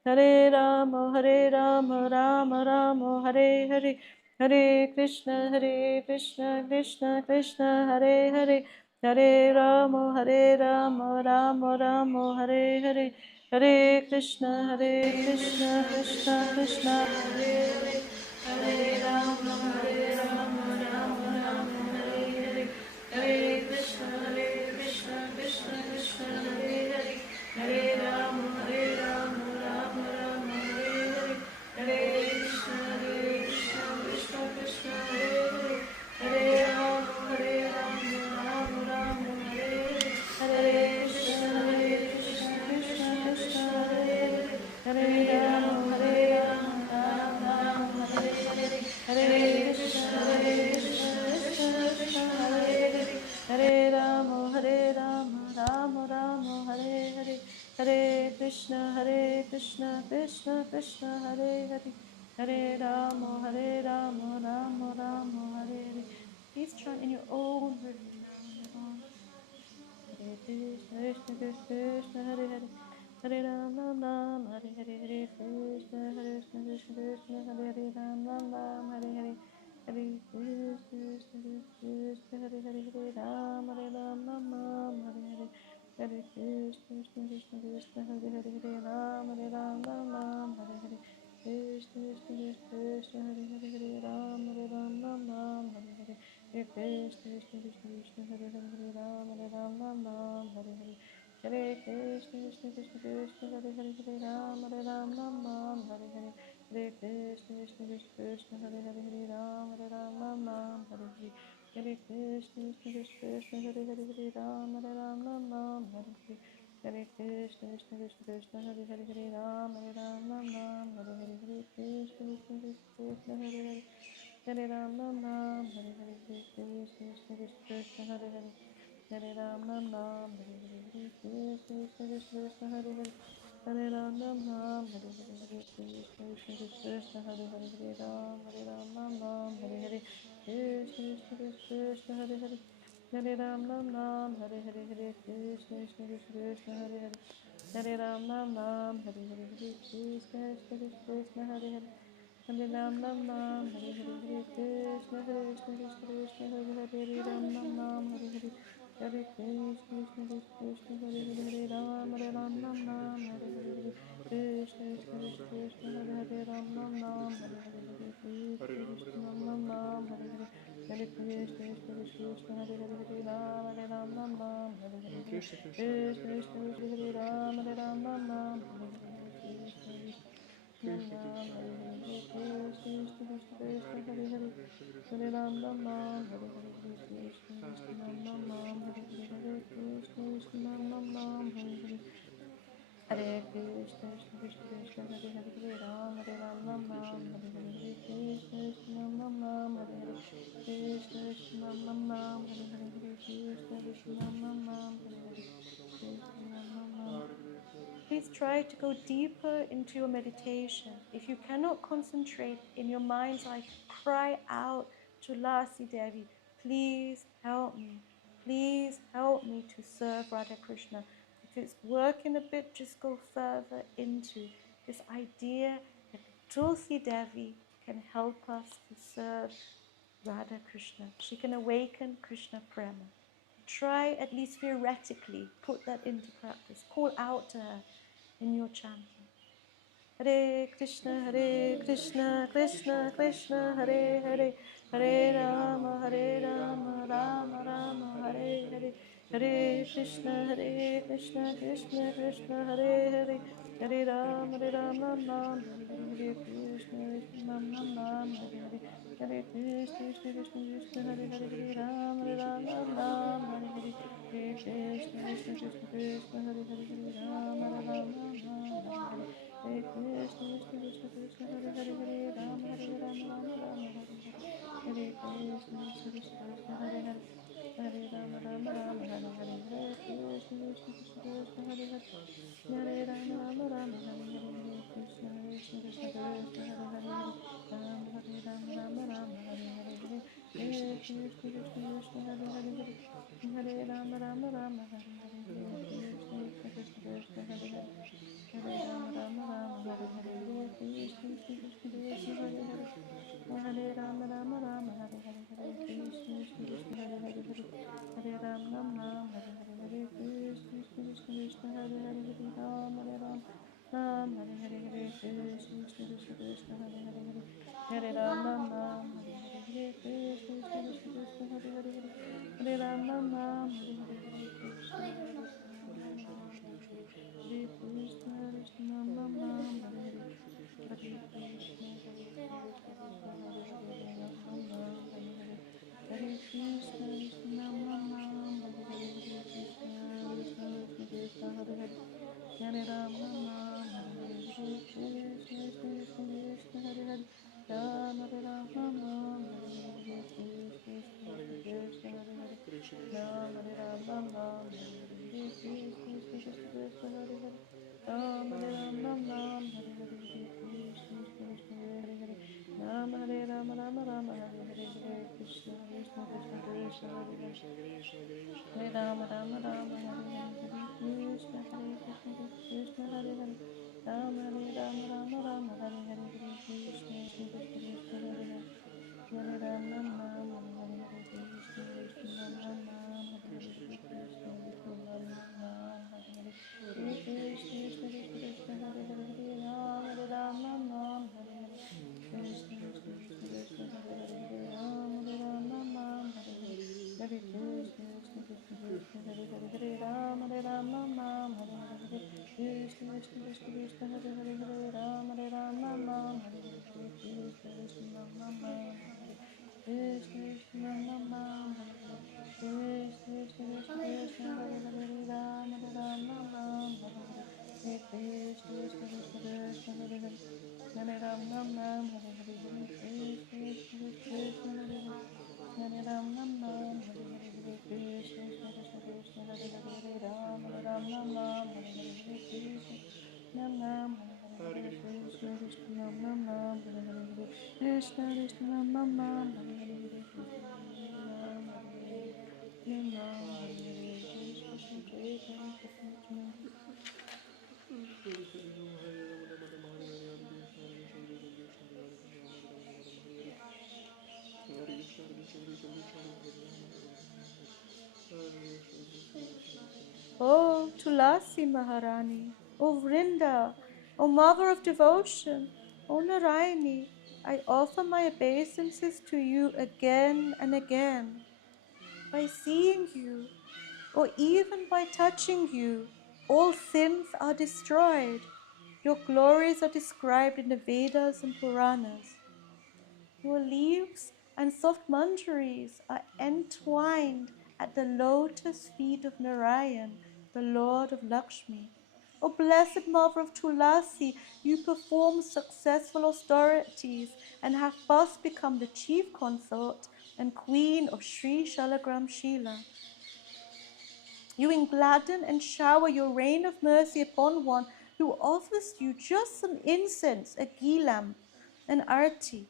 Hare Rama, Rama Rama, Hare Hare, Hare Krishna, Krishna Krishna, Hare Hare, Hare Rama, Rama Rama, Hare Hare, Hare Krishna, Krishna Krishna, Hare Hare, Hare Rama, Rama Rama, Hare Hare, Hare Krishna, Krishna Krishna, Hare Hare, Hare Rama, Rama Rama, Hare Hare, Hare Krishna, Krishna Krishna, Hare Hare, Hare Rama, Rama Rama, Hare Hare, Hare Krishna, Krishna Krishna, Hare Hare, Hare Rama, Rama Rama, Hare Hare, Hare Krishna, Krishna Hare Hare, Hare Rama, Rama Rama, Hare Hare, Hare Krishna, Krishna Krishna, Hare Hare, Hare Rama, Rama Rama, Hare Hare. Please chant in your own rhythm now. Hare Krishna, Krishna, Hare Hare, Hare Ram, Hare Hare, Hare Krishna, Krishna, Hare Hare, Ram, Hare Hare, Hare Krishna, Hare Hare, Hare Ram, Hare Hare, Hare Krishna Krishna Krishna Krishna Hare Hare Hare Ram Hare Ram Ram Ram Hare Hare Krishna Krishna Krishna Krishna Hare Hare Hare Ram Hare Ram Ram Ram Hare Hare Hare Krishna Krishna Krishna Krishna Hare Hare Hare Ram Hare Ram Ram Ram Hare Hare Hare Krishna Krishna Krishna Krishna Hare Hare Hare Ram Hare Ram Ram Ram Hare Hare Hare Krishna Krishna Krishna Krishna Hare Hare Hare Ram Hare Ram Ram Ram Hare Hare Hare Krishna Krishna Krishna Krishna Hare Hare Hare Ram Hare Ram Ram Ram Hare Hare Hare Krishna Krishna Krishna Krishna Hare Hare Hare Ram Hare Ram Ram Ram Hare Hare Hare Krishna Krishna Krishna Krishna Hare Hare Hare Ram Ram Ram Hare Hare Hare Krishna Krishna Krishna Krishna Hare Hare Hare Ram Ram Ram Hare Hare Hare Krishna Krishna Krishna Krishna Hare Hare Hare Ram Ram Ram Hare Hare Hare Krishna Krishna Krishna Krishna Hare Hare Hare Ram Ram Ram Hare Hare Krishna Krishna Krishna Krishna Hare Hare Hare Ram Ram Ram Hare Hare Hare Krishna Krishna Krishna Krishna Hare Hare Hare Ram Ram Ram Hare Hare Hare Krishna Krishna Krishna Krishna Hare Hare Hare Ram Ram Ram Hare Hare Hare Krishna Krishna Krishna Krishna Hare Hare Hare Ram Ram Ram Hare Hare Hare Krishna Krishna Krishna Krishna Hare Hare Hare Ram Ram Ram Hare Hare Hare Krishna Krishna Krishna Krishna Hare Hare Ram Ram Ram Hare Hare Hare Krishna Krishna Ram Ram Ram Hare Hare Hare Krishna Krishna Krishna Krishna Hare Hare Hare Ram Ram Ram Hare Hare Hare Krishna Krishna Krishna Hare Ram Ram Ram Hare Hare Hare Krishna Krishna Ram Ram Hare Hare Hare Krishna Krishna Krishna Krishna Hare Hare Hare Ram Ram Ram Hare Hare Hare Krishna Krishna Ram Ram Ram Hare Hare Hare Krishna Krishna Ram Ram Ram Hare Hare Hare Krishna Krishna Krishna Krishna Hare Hare Hare Ram Ram Ram Hare Hare Hare Krishna Krishna Ram Ram Ram Hare Hare Krishna Krishna Ram Ram Ram Hare Hare Hare Krishna Krishna Ram Ram Ram Hare Hare Krishna Ram Ram Ram. Please try to go deeper into your meditation. If you cannot concentrate in your mind's eye, cry out to Tulsidevi, please help me. Please help me to serve Radha Krishna. If it's working a bit, just go further into this idea that Tulsidevi can help us to serve Radha Krishna. She can awaken Krishna Prema. Try at least theoretically, put that into practice. Call out to her in your chanting. Hare Krishna, Krishna Krishna, Hare Hare, Hare Rama, Rama Rama, Hare Hare, Hare Krishna, Krishna Krishna, Hare Hare, Hare Rama, Ram Ram, Hare Krishna, Krishna Ram Ram, Hare Hare, Hare Krishna, Krishna Hare Hare, Hare Rama, Ram Ram, Hare Hare, Hare Krishna, Krishna Hare Hare, Hare Rama, Ram Ram, Hare Hare. Hare Krishna, Krishna Hare Hare, Hare Rama, Rama Hare Hare. Hare Krishna, Krishna Hare Hare, Hare Rama, Rama Hare Hare. Hare Krishna, Krishna Hare Hare, Hare Rama, Rama Hare Hare. Hare Krishna, Krishna Hare Hare, Rama Rama Hare Hare. Hare Krishna, Krishna Hare Hare, Hare Rama, Rama Hare Hare. Hare Krishna, Krishna Hare Hare. Hare Rama, Hare Hare, Hare Krishna, Krishna Hare Hare, Hare Rama, Hare Hare, Hare Krishna, Hare Hare Hare, Hare Rama, Hare Hare, Hare Krishna, Hare Hare, Hare Ram, Hare Hare, Hare Krishna, Hare Hare Hare, Hare Rama, Hare Hare, Hare Krishna, Hare Hare Hare, Hare Rama, Hare Hare, Hare Krishna, Hare Krishna, Krishna Ram Ram, Hare Hare, Hare Krishna, Krishna Hare Hare, Ram Ram, Hare Hare, Hare Krishna, Krishna Ram Ram, Hare Hare, Hare Krishna, Krishna Hare Hare, Hare Ram Ram, Hare Hare, Hare Krishna, Krishna Hare Hare, Ram Hare Ram Ram, Hare Hare, Hare Krishna, Krishna Hare Hare, Ram Hare Ram Ram, Hare Hare, Hare Krishna, Hare Hare. Ram Hare Ram Hare Hare, Hare Krishna, Hare Hare, Ram Hare Ram Hare Hare, Hare Krishna, Krishna Hare Hare, Hare Ram Hare Hare, Hare Krishna, Krishna Hare Hare, Ram Hare Ram Hare Hare, Hare Krishna, Krishna Hare Hare, Hare Ram Hare Hare, Hare Krishna, Ram Hare Hare, Hare Krishna, Hare Ram Hare Krishna Krishna Krishna Krishna Hare Hare Hare Ram Ram Hare Hare Krishna Krishna Ram Ram Krishna Krishna Ram Ram Hare Hare Krishna Krishna Krishna Hare Hare Ram Ram Hare Hare Krishna Krishna Krishna Hare Hare Hare Ram Hare Hare Krishna Krishna Krishna Hare Hare Hare Ram Hare Hare Krishna Krishna Krishna Hare Hare Ram Hare Hare Krishna Nam Nam Hare Hare Krishna Krishna Nam Nam Hare Hare Krishna Krishna Nam Nam Hare Hare Krishna Nam Hare Hare Nam Nam Hare Hare Krishna Krishna Oh, Tulasi Maharani, O Vrinda, O Mother of Devotion, O Narayani, I offer my obeisances to you again and again. By seeing you, or even by touching you, all sins are destroyed. Your glories are described in the Vedas and Puranas. Your leaves and soft manjaris are entwined at the lotus feet of Narayan, the Lord of Lakshmi. O blessed Mother of Tulasi, you perform successful austerities and have thus become the chief consort and queen of Sri Shalagram Shila. You gladden and shower your rain of mercy upon one who offers you just some incense, a ghee lamp, an arti.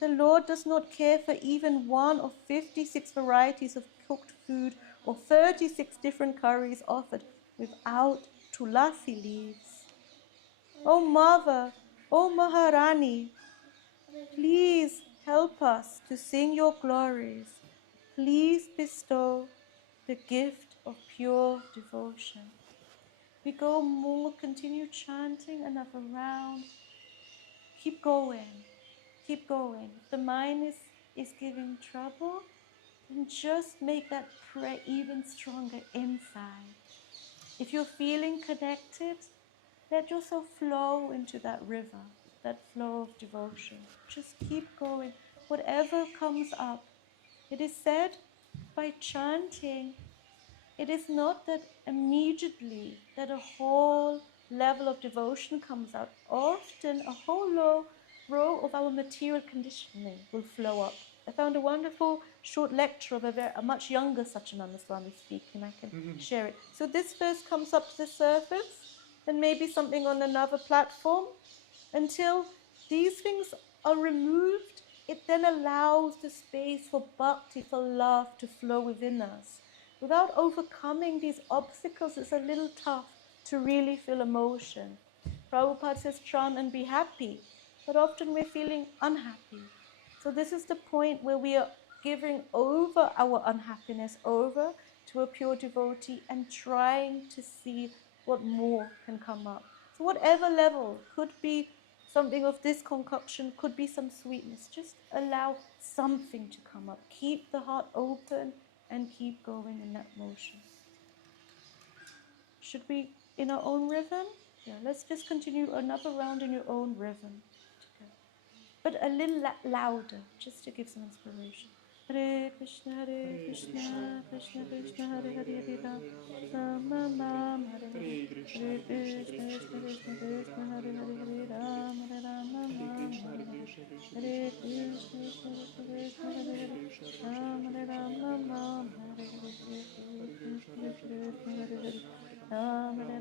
The Lord does not care for even one of 56 varieties of cooked food or 36 different curries offered without tulasi leaves. O Mother, O Maharani, please help us to sing your glories. Please bestow the gift of pure devotion. We go more, continue chanting another round. Keep going. Keep going. If the mind is giving trouble, then just make that prayer even stronger inside. If you're feeling connected, let yourself flow into that river, that flow of devotion. Just keep going. Whatever comes up. It is said by chanting, it is not that immediately that a whole level of devotion comes out. Often a whole row of our material conditioning will flow up. I found a wonderful short lecture of a much younger Satchidananda Swami speaking. I can share it. So this first comes up to the surface, then maybe something on another platform. Until these things are removed, it then allows the space for bhakti, for love to flow within us. Without overcoming these obstacles, it's a little tough to really feel emotion. Prabhupada says chant and be happy, but often we're feeling unhappy. So this is the point where we are giving over our unhappiness over to a pure devotee and trying to see what more can come up. So whatever level, could be something of this concoction, could be some sweetness, just allow something to come up. Keep the heart open and keep going in that motion. Should we, in our own rhythm? Yeah, let's just continue another round in your own rhythm. But a little louder, just to give some inspiration. Hare Krishna, Krishna Krishna, Hare Hare, Hare Ram, Ram Ram, Hare Hare, Hare Krishna, Krishna Krishna, Hare Hare, Hare Ram, Ram Ram, Hare Hare, Hare Krishna, Krishna Krishna, Hare Hare, Ram, Ram Ram, Hare Hare, Hare Krishna, Krishna Hare Hare, Ram, Ram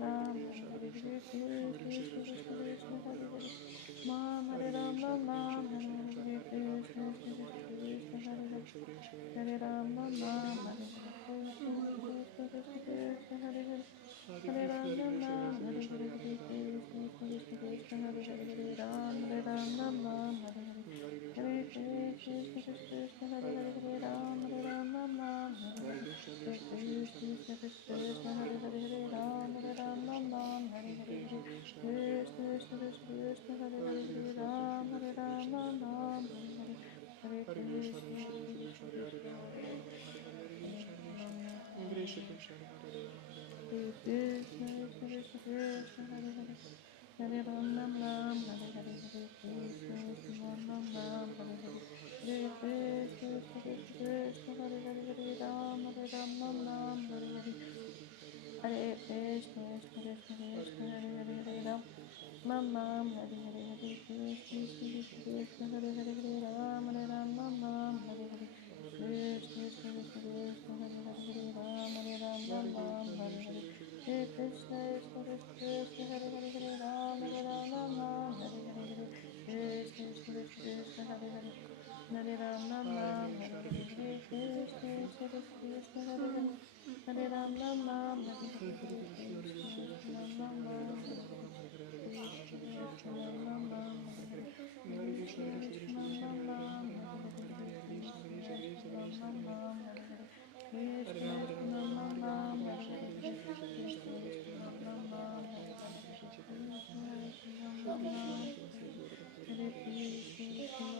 Ram, Hare Hare, Hare Krishna, Krishna Hare Hare, Ram, Ram Ram, Hare Hare, Krishna Krishna Hare Hare, Hare Ram Ram, Hare Hare, Krishna Krishna Hare Hare, Hare Ram Ram, Hare Hare, Krishna Krishna Hare Hare, Hare Ram Ram, Hare Hare, Hare Krishna Krishna Hare Hare, Hare Ram Ram, Hare Hare, Hare Krishna Krishna Hare Hare, Hare Ram Ram, Hare Hare, Hare Krishna Krishna Hare Hare, Hare Ram Ram, Hare Hare, Hare Krishna Krishna Hare Hare, Hare Hare Ram Ram Ram Hare Hare Hare Krishna Krishna Ram Ram Hare Hare Hare Krishna Krishna Krishna Hare Hare Hare Ram Hare Ram Ram Ram Hare Hare Hare Krishna Krishna Krishna Krishna Hare Hare Hare Ram Ram Ram Hare Hare Hare Krishna Krishna Krishna Hare Hare Hare Ram Hare Ram Ram Ram Hare Hare Krishna Krishna Krishna Krishna Hare Hare Hare Ram Hare Ram Ram Ram Hare Hare Hare Krishna Krishna Krishna Krishna Hare Hare Hare Ram Hare Ram Ram Ram Hare Hare Hare Krishna Krishna Krishna Krishna Hare Hare Hare Ram Ram Ram Hare Hare Hare Krishna Krishna Krishna Krishna Hare Hare Hare Ram Ram Ram Hare Hare Hare Krishna Krishna Ram Ram Ram Hare Hare Krishna Krishna Ram Ram Ram Hare Hare Krishna Krishna Ram Ram Ram Hare Hare Hare Krishna Krishna Ram Ram Ram Hare Hare Krishna Krishna Ram Ram Ram Hare Hare Krishna Krishna Ram Ram Ram Hare Hare Krishna Krishna Ram Ram Ram Hare Hare Hare Krishna Krishna Ram Ram Hare Hare Hare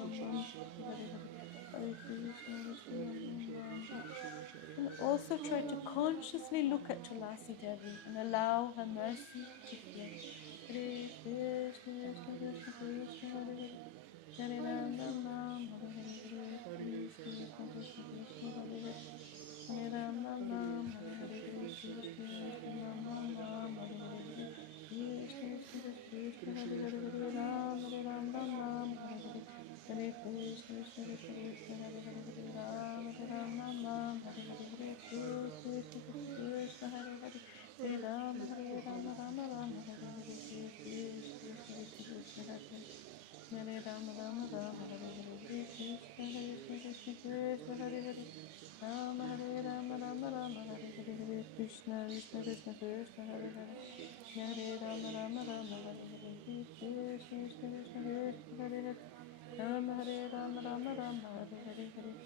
Krishna Krishna Ram Ram Ram Hare And also try to consciously look at Tulsidevi and allow her mercy to flow. Hare Krishna Krishna Krishna Krishna Hare Hare Hare Ram Ram Ram Hare Hare Hare Krishna Krishna Krishna Krishna Hare Hare Hare Ram Ram Ram Hare Hare Hare Krishna Krishna Ram Ram Ram Hare Hare Hare Krishna Krishna Krishna Hare Hare Hare Ram Hare Ram Ram Ram Hare Hare Hare Krishna Krishna Krishna Krishna Hare Hare Hare Ram Hare Ram Ram Ram Hare Hare Hare Krishna Krishna Krishna Krishna Hare Hare Hare Ram Hare Ram Ram Ram Hare Hare Hare Krishna Krishna Krishna Krishna Hare Hare Hare Rama Rama Rama Hare Hare Hare Krishna Krishna Krishna Krishna Hare Hare Rama Hare Rama Rama Rama Hare Hare Hare Krishna Krishna Krishna Krishna Hare Hare Hare Rama Rama Rama Hare Hare Hare Krishna Krishna Krishna Krishna Hare Hare Rama Hare Rama Rama Rama Hare Hare Hare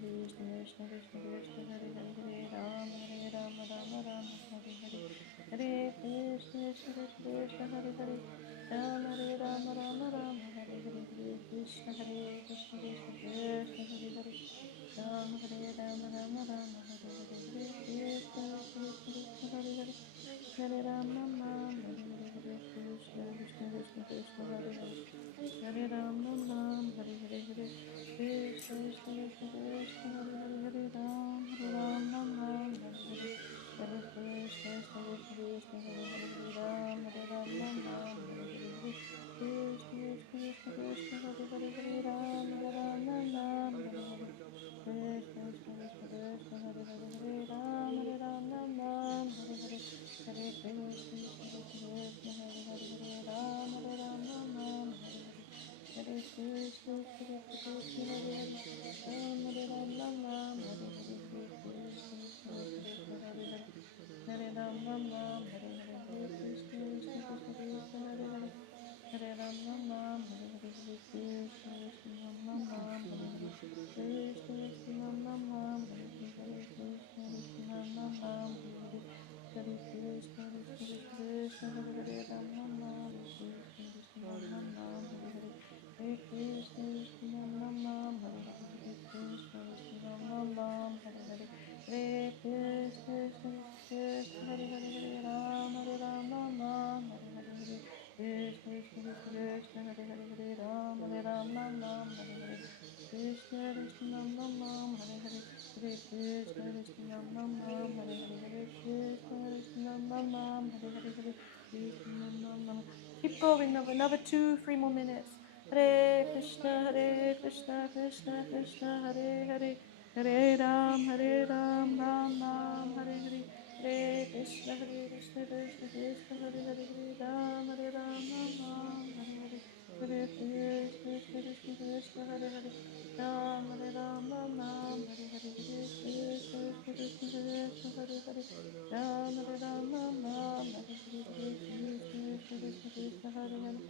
Krishna Krishna Krishna Krishna Hare Hare Hare Rama Hare Rama Rama Rama Hare Hare Hare Krishna Krishna Krishna Krishna Hare Hare Rama Hare Rama Rama Rama Hare Hare Hare Krishna Hare Krishna Krishna Krishna Hare Hare Rama Hare Rama Rama Rama Hare Hare Hare Krishna Krishna Krishna Krishna Hare Hare Hare Rama Ram Hare Hare Hare Krishna Krishna Krishna Krishna Hare Hare Hare Rama Ram Hare Hare Hare Krishna Krishna Krishna Krishna Hare Hare Hare Ram Hare Ram Ram Ram Hare Hare Hare Krishna Krishna Krishna Krishna Hare Hare Hare Ram Hare Ram Ram Ram Hare Hare Hare Krishna Krishna Krishna Krishna Hare Hare Hare Ram Hare Ram Ram Ram Hare Hare Krishna Krishna Krishna Krishna Hare Hare Hare Ram Hare Ram Ram Ram Hare Hare Hare Krishna Krishna Krishna Krishna Hare Hare Hare Ram Hare Ram Ram Ram Hare Hare Hare Krishna Krishna Krishna Krishna Hare Hare Ram Hare Ram Ram Ram Hare Hare Hare Krishna Krishna Krishna Krishna Hare Hare Hare Ram Ram Ram Hare Hare Hare Krishna Krishna Krishna Krishna Hare Hare Hare Ram Ram Ram Hare Hare Hare Krishna Krishna Ram Ram Ram Hare Hare Krishna Krishna Ram Ram Ram Hare Hare Hare Krishna Krishna Ram Ram Ram Hare Hare Hare Krishna Krishna Krishna Krishna Hare Hare Ram Ram Ram Krishna Krishna Ram Ram Ram Hare Hare Hare Krishna Krishna Ram Ram Ram Hare Hare Hare Krishna Krishna Ram Ram Ram Hare Hare Hare Krishna Krishna Krishna Hare Hare Hare Ram Hare Ram Ram Ram Hare Hare Hare Krishna Krishna Krishna Krishna Hare Hare Hare Ram Hare Ram Ram Ram Hare Hare Krishna Krishna Ram Ram Ram Hare Hare Hare Krishna Krishna Ram Ram Ram Hare Hare Hare Krishna Krishna Ram Ram Ram Hare Hare Hare Krishna Ram Ram Ram. Keep going, another 2-3 more minutes. Hare Krishna Krishna Krishna Hare Hare Hare Ram Ram Ram Hare Hare Hare Krishna Krishna Krishna Hare Hare Hare Ram Ram Ram Hare Hare Hare Krishna Krishna Krishna Hare Hare Ram Ram Ram Hare Hare Hare Krishna Krishna Krishna Hare Hare Ram Ram Ram Hare Hare Hare Krishna Krishna Krishna Hare Hare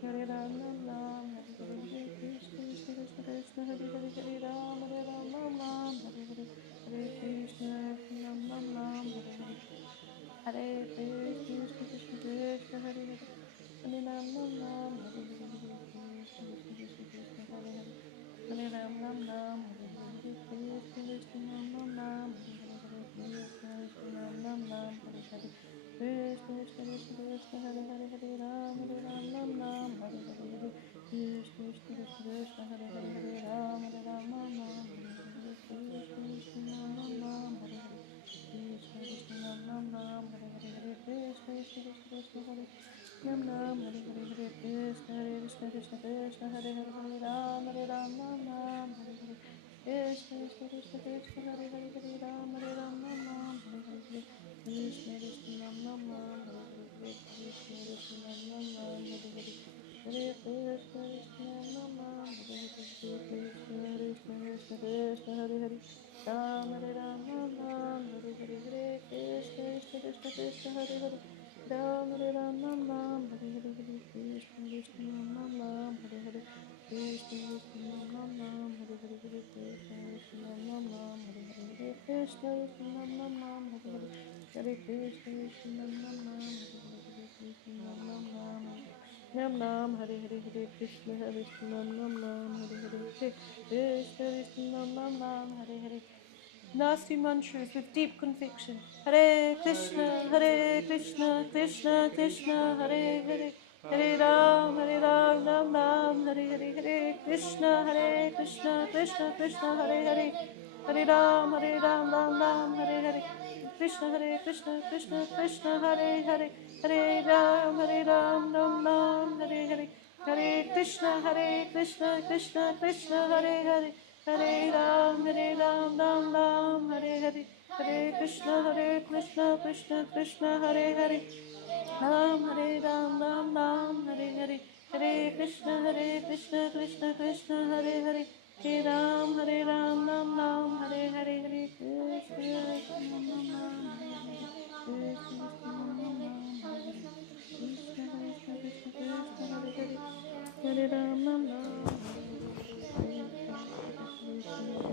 Hare Ram Ram Hare Hare Hare Krishna Krishna Krishna Hare Hare Hare Ram Ram Hare Hare Hare Krishna Ram Ram Hare Hare Hare Krishna Krishna Krishna Hare Hare Hare Ram Ram Hare Hare Hare Krishna Krishna Krishna Hare Hare Hare Ram Ram Hare Hare Hare Krishna Krishna Ram Ram Hare Hare Hare Krishna Krishna Ram Hare Hare, Hare Krishna, Krishna Krishna, Hare Hare, Hare Ram, Ram Ram, Hare Hare. Krishna Krishna Krishna Krishna, Hare Hare, Hare Ram, Hare Ram, Hare Hare, Hare Krishna Krishna, Ram Ram, Hare Hare, Hare Krishna Krishna, Ram Ram, Hare Hare. Hare Krishna Krishna, Ram Ram, Hare Hare, Hare Krishna Krishna Krishna Krishna, Hare Hare. Ram Hare Ram, Ram Ram, Hare Hare, Hare Krishna Krishna Krishna Krishna, Hare Hare. Ram Hare Ram, Ram Ram, Hare Hare, Hare Krishna Krishna, Ram Ram, Hare Hare. Krishna Krishna, Ram Ram, Hare Hare, Hare Krishna Krishna, Ram Ram, Hare Hare, Hare Krishna Krishna, Ram Ram, Hare Hare. Hare Krishna Krishna, Ram Ram, Hare Hare, Hare Krishna, Ram Ram, Ram Ram, Hare Hare, Hare Krishna Krishna, Ram Ram, Hare Hare, Hare Krishna Krishna, Ram Ram, Hare Hare. Nasty mantras with deep conviction. Hare Krishna, Krishna Krishna, Hare Hare. Hare Ram, Ram Ram, Hare Hare, Hare Krishna, Krishna Krishna, Hare Hare. Hare Ram, Ram Ram, Hare Hare. Krishna, Krishna Krishna, Hare Hare. Hare Ram, Ram Ram, Hare Hare. Hare Krishna, Krishna Krishna, Hare Hare. Hare Ram, Ram Ram, Hare Hare. Hare Krishna, Krishna Krishna, Hare Hare. Ram Hare Ram, Ram Ram, Hare Hare. Hare Krishna, Krishna Krishna, Hare Hare. Hare Ram, Ram Ram, Hare Hare. Hare Krishna, Ram Ram, Hare Hare. Krishna, Ram Ram, Hare Hare. Krishna, Krishna Krishna, Hare Hare. Hare Ram, Ram Ram, Hare Hare. Krishna,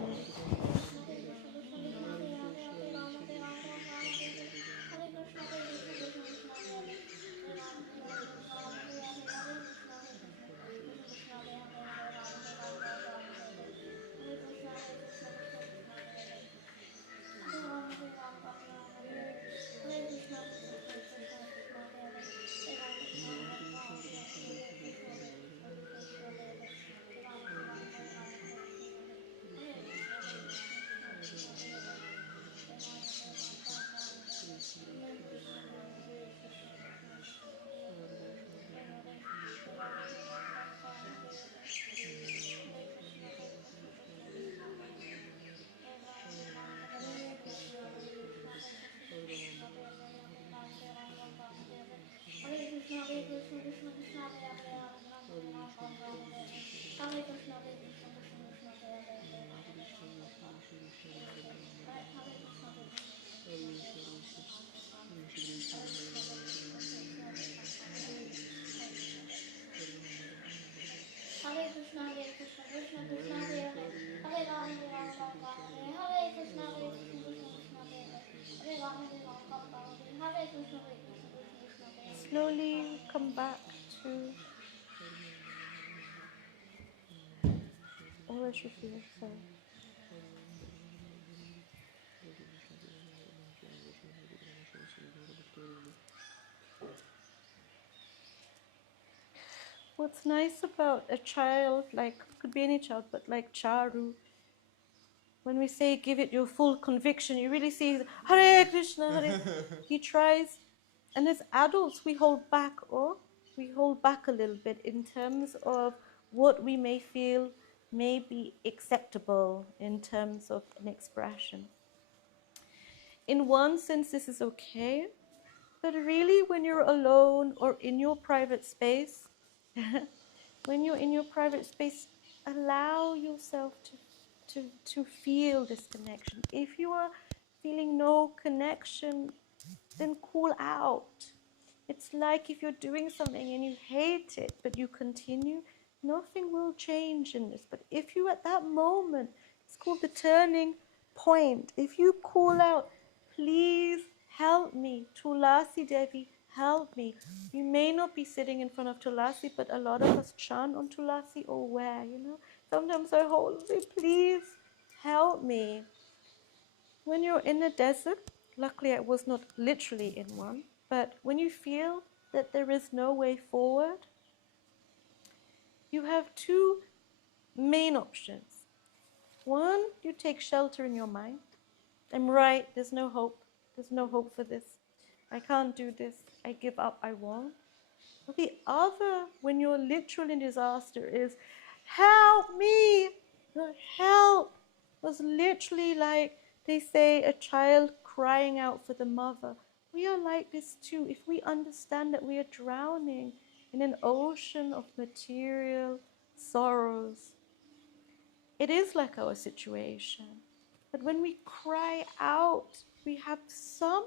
Slowly come back to all that you feel. Sorry. What's nice about a child, like, could be any child, but like Charu, when we say give it your full conviction, you really see Hare Krishna, Hare. He tries, and as adults we hold back, a little bit in terms of what we may feel may be acceptable in terms of an expression. In one sense, this is okay, but really when you're alone or in your private space, allow yourself to feel this connection. If you are feeling no connection, then call out. It's like if you're doing something and you hate it, but you continue, nothing will change in this. But if you at that moment, it's called the turning point. If you call out, please help me, Tulsidevi, help me. You may not be sitting in front of Tulsi, but a lot of us chant on Tulsi or where, Sometimes I hold, say, please help me. When you're in a desert, luckily I was not literally in one, but when you feel that there is no way forward, you have two main options. One, you take shelter in your mind. I'm right, there's no hope. There's no hope for this. I can't do this. I give up, I won't. The other, when you're literally in disaster, is help me. The help was literally like they say a child crying out for the mother. We are like this too. If we understand that we are drowning in an ocean of material sorrows, it is like our situation. But when we cry out, we have some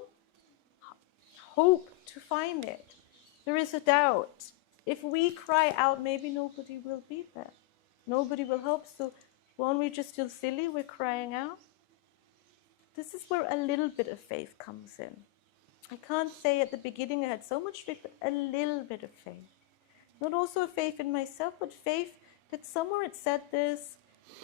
hope to find it. There is a doubt. If we cry out, maybe nobody will be there. Nobody will help. So won't we just feel silly? We're crying out. This is where a little bit of faith comes in. I can't say at the beginning I had so much faith, but a little bit of faith. Not also faith in myself, but faith that somewhere it said this,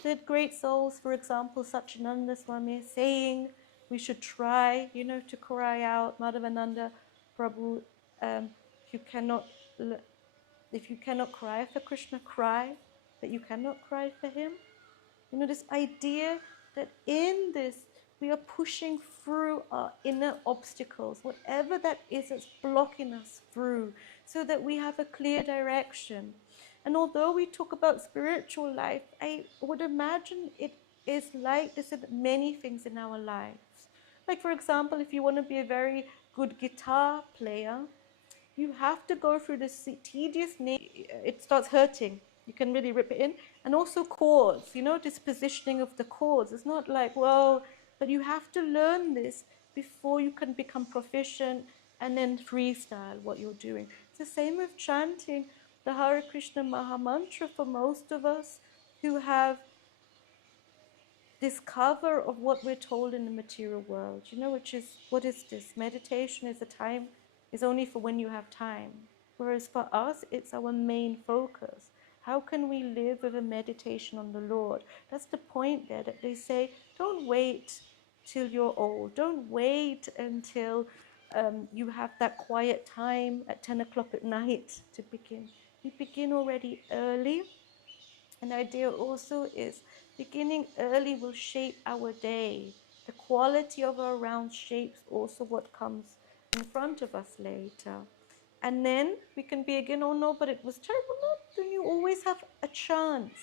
that great souls, for example, Satchidananda Swami, saying we should try, to cry out, Madhavananda Prabhu, if you cannot cry for Krishna, cry, that you cannot cry for him. This idea that in this, we are pushing through our inner obstacles, whatever that is that's blocking us through, so that we have a clear direction. And although we talk about spiritual life, I would imagine it is like this in many things in our lives. Like, for example, if you want to be a very good guitar player, you have to go through this tedious, it starts hurting. You can really rip it in. And also chords, this positioning of the chords. It's not like, well, but you have to learn this before you can become proficient and then freestyle what you're doing. It's the same with chanting the Hare Krishna Maha Mantra for most of us who have this cover of what we're told in the material world, which is, what is this? Meditation is only for when you have time. Whereas for us, it's our main focus. How can we live with a meditation on the Lord? That's the point there, that they say, don't wait till you're old. Don't wait until you have that quiet time at 10 o'clock at night to begin. You begin already early. An idea also is beginning early will shape our day. The quality of our round shapes also what comes in front of us later. And then we can begin, oh no, but it was terrible. No, then you always have a chance.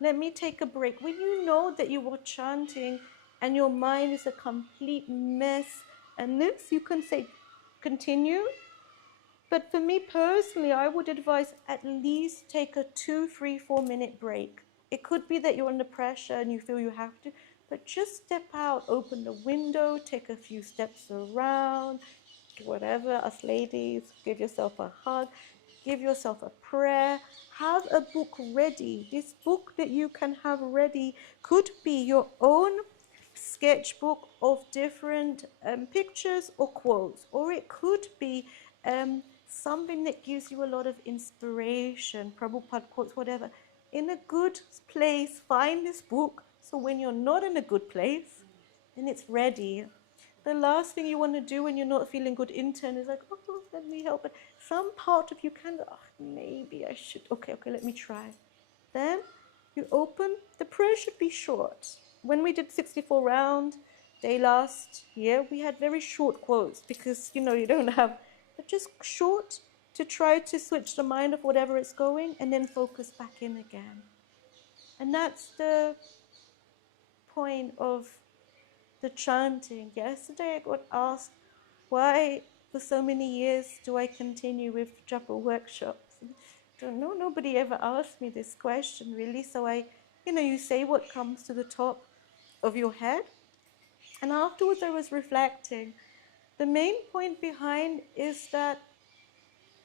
Let me take a break. When you know that you were chanting and your mind is a complete mess, and this, you can say, continue. But for me personally, I would advise at least take a 2, 3, 4 minute break. It could be that you're under pressure and you feel you have to, but just step out, open the window, take a few steps around, whatever, us ladies, give yourself a hug, give yourself a prayer, have a book ready. This book that you can have ready could be your own sketchbook of different pictures or quotes, or it could be something that gives you a lot of inspiration, Prabhupada quotes, whatever. In a good place, find this book, so when you're not in a good place, then it's ready. The last thing you want to do when you're not feeling good intern is like, oh, let me help it. Some part of you can go, oh, maybe I should, okay, let me try. Then you open, the prayer should be short. When we did 64 round day last year, we had very short quotes because, you don't have, but just short to try to switch the mind of whatever it's going and then focus back in again. And that's the point of the chanting. Yesterday I got asked, why for so many years do I continue with Japa workshops? I don't know, nobody ever asked me this question really, so you say what comes to the top of your head. And afterwards I was reflecting. The main point behind is that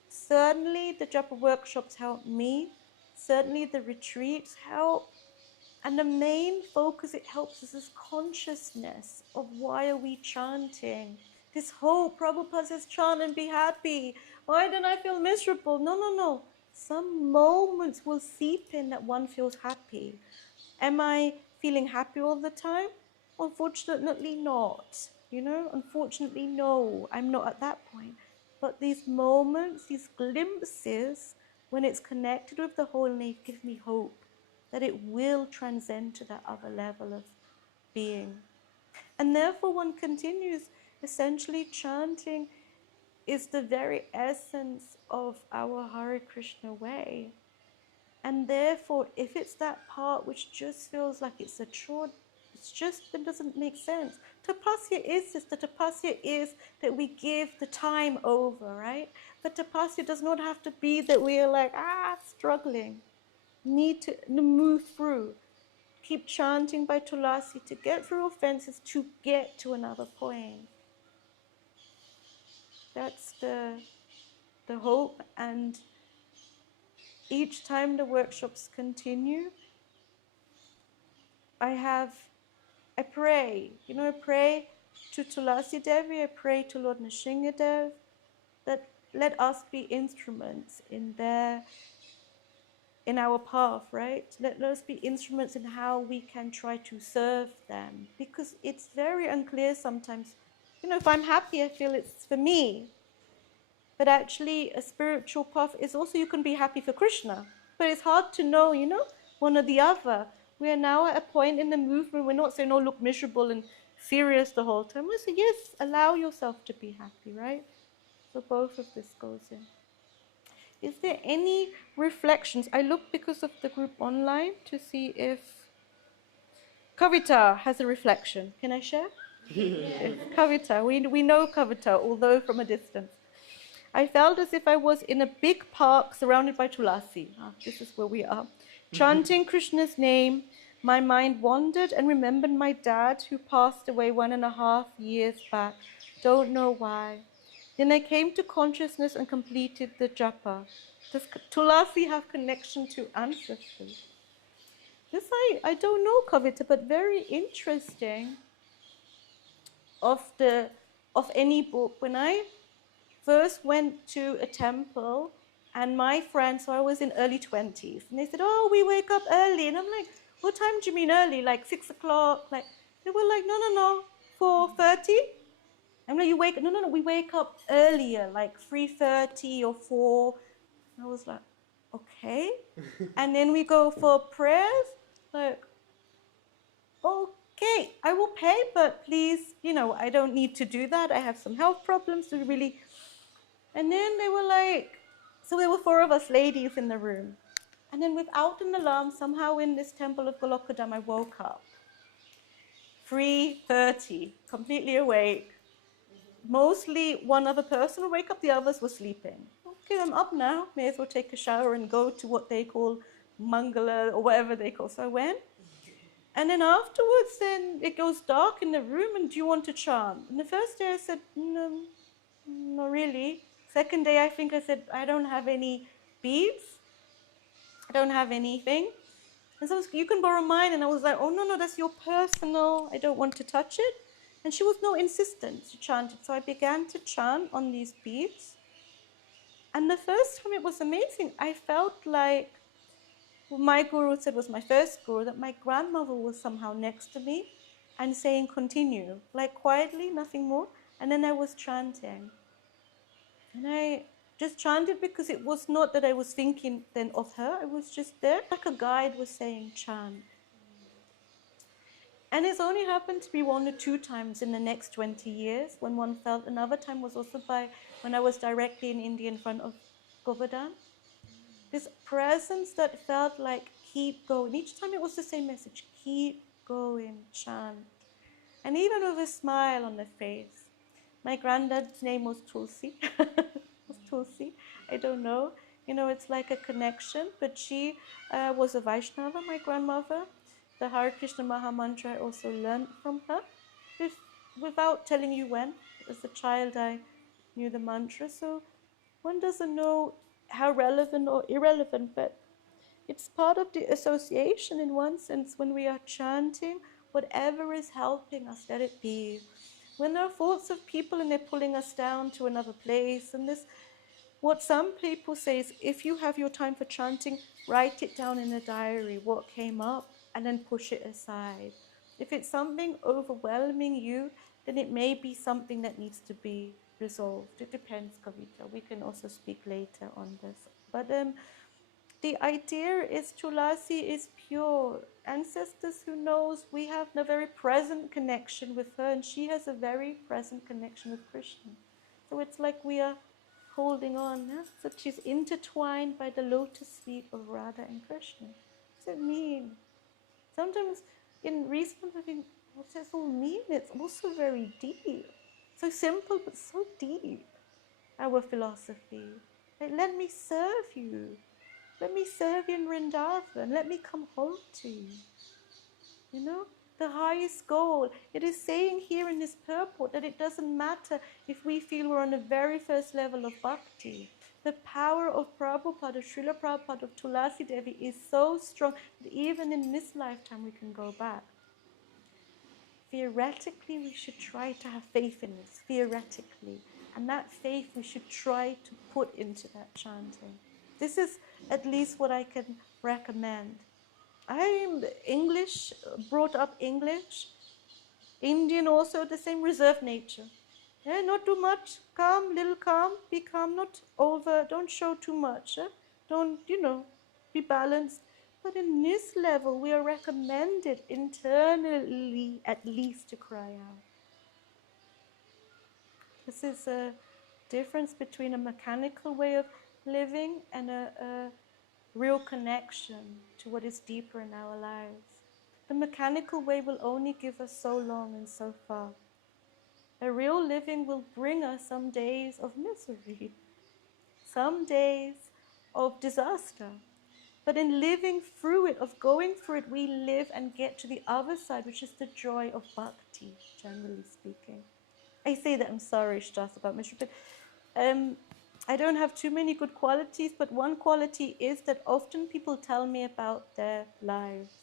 certainly the Japa workshops help me, certainly the retreats help, and the main focus it helps us is consciousness of why are we chanting. This whole Prabhupada says chant and be happy. Why don't I feel miserable? No. Some moments will seep in that one feels happy. Am I feeling happy all the time? Unfortunately not. Unfortunately no, I'm not at that point. But these moments, these glimpses, when it's connected with the whole, and they give me hope that it will transcend to that other level of being. And therefore one continues essentially chanting is the very essence of our Hare Krishna way. And therefore, if it's that part which just feels like it's a chore, it doesn't make sense. Tapasya is this. The tapasya is that we give the time over, right? But tapasya does not have to be that we are like, struggling. Need to move through. Keep chanting by Tulasi to get through offenses, to get to another point. That's the hope. And each time the workshops continue, I pray. I pray to Tulsidevi, I pray to Lord Nrsimhadev, that let us be instruments in our path, right? Let us be instruments in how we can try to serve them. Because it's very unclear sometimes. If I'm happy, I feel it's for me. But actually, a spiritual path is also, you can be happy for Krishna. But it's hard to know, one or the other. We are now at a point in the movement, we're not saying, look miserable and serious the whole time. We say, yes, allow yourself to be happy, right? So both of this goes in. Is there any reflections? I looked because of the group online to see if Kavita has a reflection. Can I share? Yes. Kavita, we know Kavita, although from a distance. I felt as if I was in a big park surrounded by Tulasi. This is where we are. Chanting Krishna's name, my mind wandered and remembered my dad who passed away 1.5 years back. Don't know why. Then I came to consciousness and completed the Japa. Does Tulasi have connection to ancestors? This I don't know, Kavita, but very interesting of any book. When I first went to a temple, and my friends, so I was in early 20s, and they said, we wake up early. And I'm like, what time do you mean early? Like 6 o'clock? They were like, no, 4:30. I'm like, no, we wake up earlier, like 3:30 or 4. And I was like, okay. And then we go for prayers, like, okay, I will pay, but please, I don't need to do that. I have some health problems to really. And then they were like, so there were 4 of us ladies in the room. And then without an alarm, somehow in this temple of Golokadam, I woke up. 3:30, completely awake. Mostly one other person would wake up, the others were sleeping. Okay, I'm up now. May as well take a shower and go to what they call Mangala or whatever they call. So I went. And then afterwards, then it goes dark in the room, and do you want to chant? And the first day I said, no, not really. Second day, I think I said, I don't have any beads. I don't have anything. And so you can borrow mine. And I was like, no, that's your personal. I don't want to touch it. And she was no insistent. She chanted. So I began to chant on these beads. And the first time it was amazing. I felt like what my guru said was my first guru, that my grandmother was somehow next to me and saying, continue, like quietly, nothing more. And then I was chanting. And I just chanted because it was not that I was thinking then of her. I was just there, like a guide was saying, chant. And it's only happened to be 1 or 2 times in the next 20 years when one felt. Another time was also when I was directly in India in front of Govardhan. This presence that felt like, keep going. Each time it was the same message, keep going, chant. And even with a smile on the face. My granddad's name was Tulsi. Was Tulsi? I don't know. It's like a connection. But she was a Vaishnava, my grandmother. The Hare Krishna Maha Mantra I also learned from her. Without telling you when. As a child I knew the mantra. So one doesn't know how relevant or irrelevant, but it's part of the association in one sense. When we are chanting, whatever is helping us, let it be. When there are thoughts of people and they're pulling us down to another place, and what some people say is, if you have your time for chanting, write it down in a diary, what came up, and then push it aside. If it's something overwhelming you, then it may be something that needs to be resolved. It depends, Kavita. We can also speak later on this. But the idea is Tulasi is pure. Ancestors who knows, we have a very present connection with her, and she has a very present connection with Krishna. So So it's like we are holding on. Huh? So she's intertwined by the lotus feet of Radha and Krishna. What does it mean? Sometimes in recent I think, what does it all mean? It's also very deep. So simple but so deep. Our philosophy. Like, let me serve you. Let me serve you in Vrindavan. Let me come home to you. You know, the highest goal. It is saying here in this purport that it doesn't matter if we feel we're on the very first level of bhakti. The power of Prabhupada, of Srila Prabhupada, of Tulsidevi is so strong that even in this lifetime we can go back. Theoretically, we should try to have faith in this, theoretically. And that faith we should try to put into that chanting. This is at least what I can recommend. I'm English, brought up English, Indian also, the same reserved nature. Yeah, not too much, calm, little calm, be calm, not over, don't show too much. Don't, be balanced. But in this level, we are recommended internally at least to cry out. This is a difference between a mechanical way of living and a real connection to what is deeper in our lives. The mechanical way will only give us so long and so far. A real living will bring us some days of misery, some days of disaster. But in living through it, of going through it, we live and get to the other side, which is the joy of bhakti, generally speaking. I say that, I'm sorry, Shtas, about Mishra, but I don't have too many good qualities, but one quality is that often people tell me about their lives,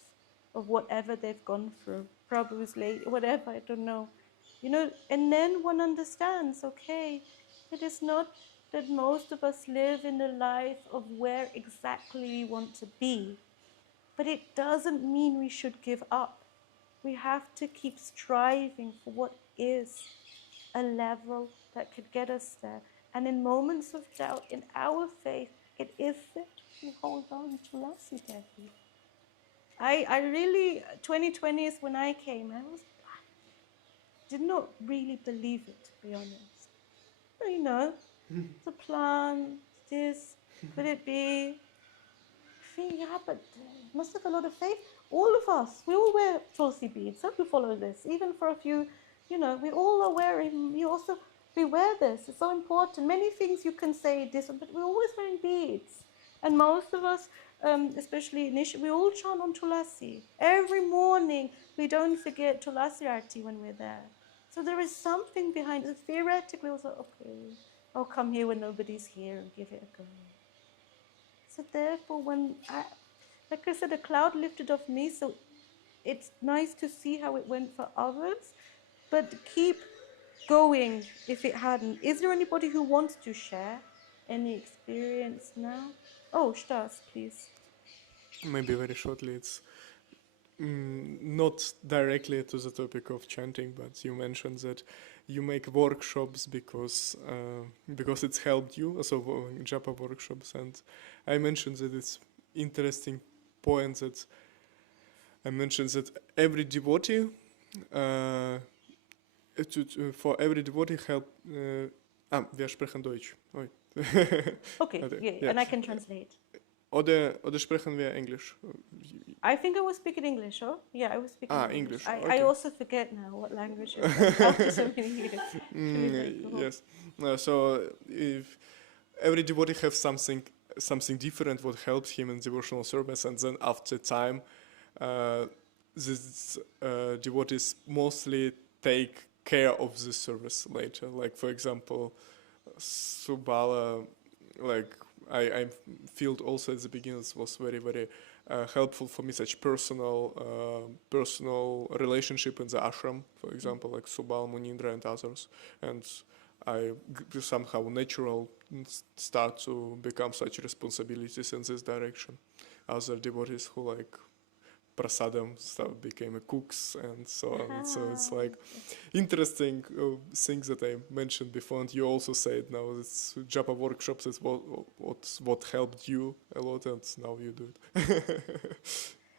of whatever they've gone through, Prabhu's late, whatever, I don't know. And then one understands, okay, it is not that most of us live in a life of where exactly we want to be, but it doesn't mean we should give up. We have to keep striving for what is a level that could get us there. And in moments of doubt, in our faith, it is that we hold on to Tulsidevi. I really, 2020 is when I came, did not really believe it, to be honest. The plan, this, could it be? Yeah, but it must have a lot of faith. All of us, we all wear Tulsi beads. So we follow this. Even for a few, we all are wearing, we wear this. It's so important. Many things you can say this, but we're always wearing beads. And most of us, especially initially, we all chant on Tulasi. Every morning, we don't forget Tulasi Arti when we're there. So there is something behind it. Theoretically, also, okay, I'll come here when nobody's here and give it a go. So therefore, like I said, a cloud lifted off me, so it's nice to see how it went for others, but keep going if it hadn't. Is there anybody who wants to share any experience now? Oh, Stas, please. Maybe very shortly, it's not directly to the topic of chanting, but you mentioned that you make workshops because it's helped you, so Japa workshops, and I mentioned that it's interesting point that I mentioned that every devotee, for every devotee help. Wir sprechen Deutsch. Okay, yeah, and I can translate. Oder sprechen wir Englisch? I think I was speaking English, oh? Yeah, I was speaking English. Okay. I also forget now what language it is after so many years. Yes. So if every devotee has something different what helps him in devotional service, and then after time, these devotees mostly take care of the service later. Like, for example, Subala, like I felt also at the beginning was very, very helpful for me, such personal relationship in the ashram, for example, like Subal, Munindra and others. And I somehow natural start to become such responsibilities in this direction. Other devotees who like prasadam became cooks and so on. So it's like interesting things that I mentioned before, and you also said now it's Japa workshops is what helped you a lot, and now you do it.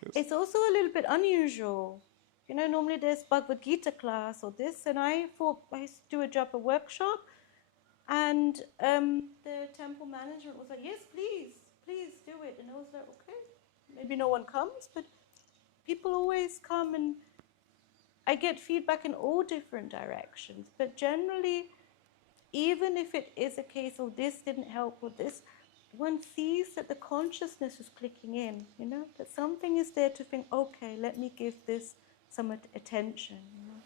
Yes. It's also a little bit unusual. Normally there's Bhagavad Gita class or this, and I thought I used to do a Japa workshop, And the temple management was like, yes, please do it. And I was like, okay, maybe no one comes, but people always come, and I get feedback in all different directions. But generally, even if it is a case of this didn't help or this, one sees that the consciousness is clicking in, you know, that something is there to think, okay, let me give this some attention, you know.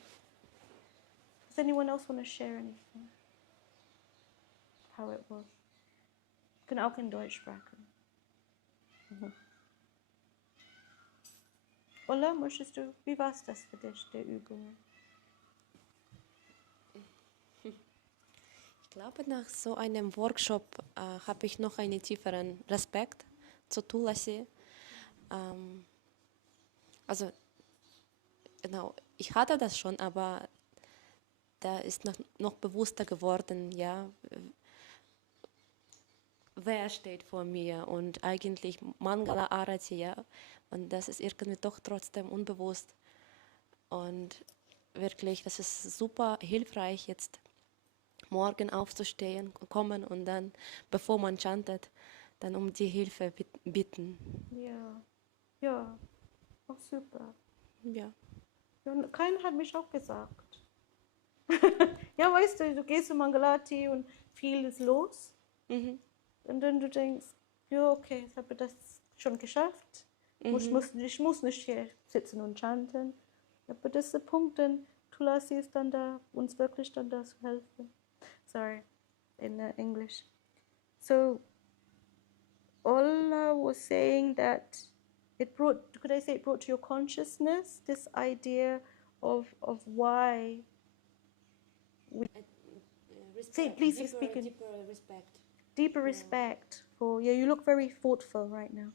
Does anyone else want to share anything? How it was? Ich kann auch in Deutsch sprechen. Ola, möchtest du, wie war es das für dich, die Übungen? Ich glaube, nach so einem Workshop habe ich noch einen tieferen Respekt zu Tulsi. Also, genau, ich hatte das schon, aber da ist noch bewusster geworden, ja, wer steht vor mir und eigentlich Mangala Arati, ja, und das ist irgendwie doch trotzdem unbewusst und wirklich, das ist super hilfreich jetzt morgen aufzustehen, kommen und dann, bevor man chantet, dann um die Hilfe bitten. Ja, auch super. Ja. Ja, und keiner hat mich auch gesagt. Ja, weißt du, du gehst zu Mangalati und viel ist los. Und dann du denkst, ja, okay, ich habe das schon geschafft. Ich muss nicht hier sitzen und chanten. Aber das ist der Punkt, denn Tulsi ist dann da, uns wirklich dann da zu helfen. Sorry, in English. So, Ola was saying that it brought, could I say it brought to your consciousness this idea of why we... Say, please speak in... Deeper respect. Deeper respect for, yeah, you look very thoughtful right now.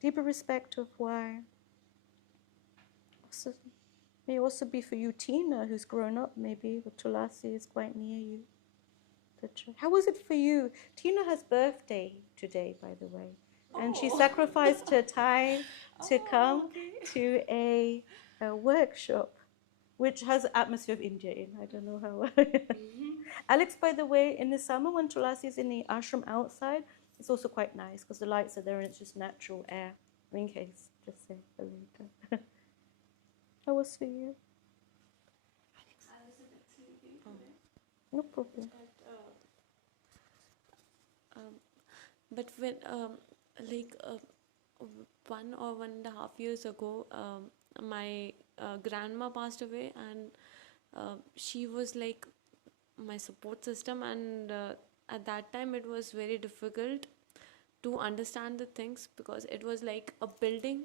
Deeper respect of why. Also, may also be for you, Tina, who's grown up maybe, but Tulsi is quite near you. How was it for you? Tina has birthday today, by the way. And she sacrificed her time to come to a workshop, which has the atmosphere of India in. I don't know how. Alex, by the way, in the summer when Tulsi is in the ashram outside, it's also quite nice because the lights are there and it's just natural air. In case, just say for later. How was for you? I was a bit sleepy today. No problem. But when, like 1 or 1.5 years ago, my grandma passed away, and she was like my support system, and at that time it was very difficult to understand the things because it was like a building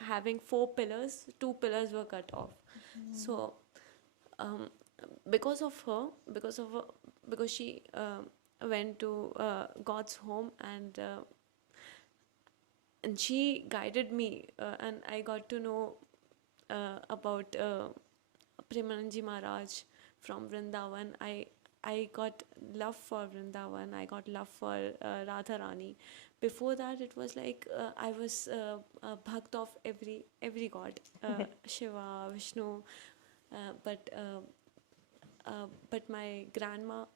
having 4 pillars, 2 pillars were cut off. So because she went to God's home, and she guided me, and I got to know about Premananji Maharaj from Vrindavan. I got love for Vrindavan. I got love for Radharani. Before that, it was like I was a bhakt of every god, Shiva, Vishnu, but my grandma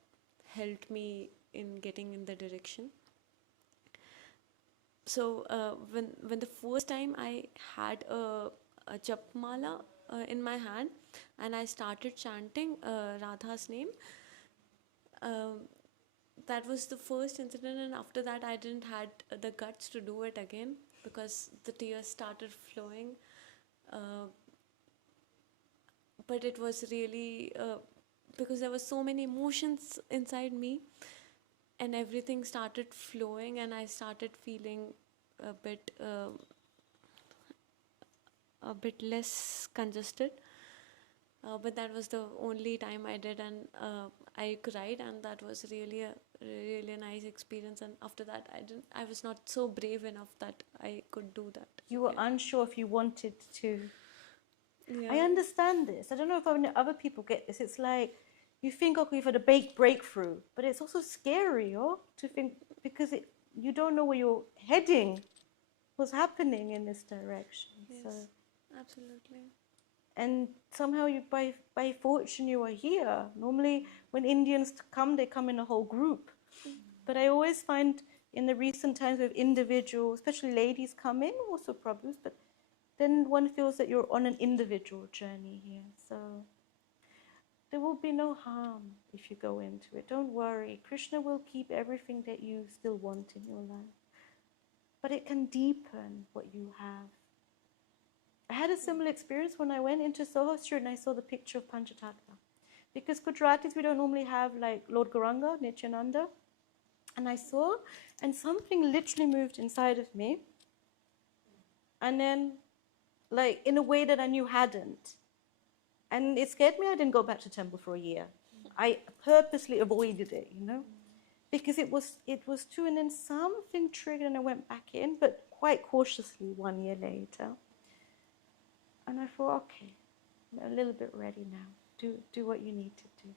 helped me in getting in the direction. So when the first time I had a japmala in my hand and I started chanting Radha's name, that was the first incident, and after that I didn't had the guts to do it again because the tears started flowing. But it was really because there were so many emotions inside me, and everything started flowing, and I started feeling a bit less congested. But that was the only time I did, and I cried, and that was really a nice experience. And after that, I was not so brave enough that I could do that. You were unsure if you wanted to. Yeah. I understand this. I don't know if other people get this. It's like you think, okay, you've had a big breakthrough, but it's also scary, to think, because you don't know where you're heading, what's happening in this direction. Yes, So absolutely. And somehow by fortune you are here. Normally when Indians come, they come in a whole group. But I always find in the recent times with individuals, especially ladies come in, also Prabhus, but then one feels that you're on an individual journey here. So there will be no harm if you go into it. Don't worry. Krishna will keep everything that you still want in your life. But it can deepen what you have. I had a similar experience when I went into Soho Street and I saw the picture of Panchatattva. Because Gujaratis, we don't normally have like Lord Gauranga, Nityananda. And I saw, and something literally moved inside of me. And then, like, in a way that I knew hadn't. And it scared me. I didn't go back to temple for a year. I purposely avoided it, you know, because it was true. And then something triggered and I went back in, but quite cautiously 1 year later. And I thought, okay, I'm a little bit ready now. Do what you need to do.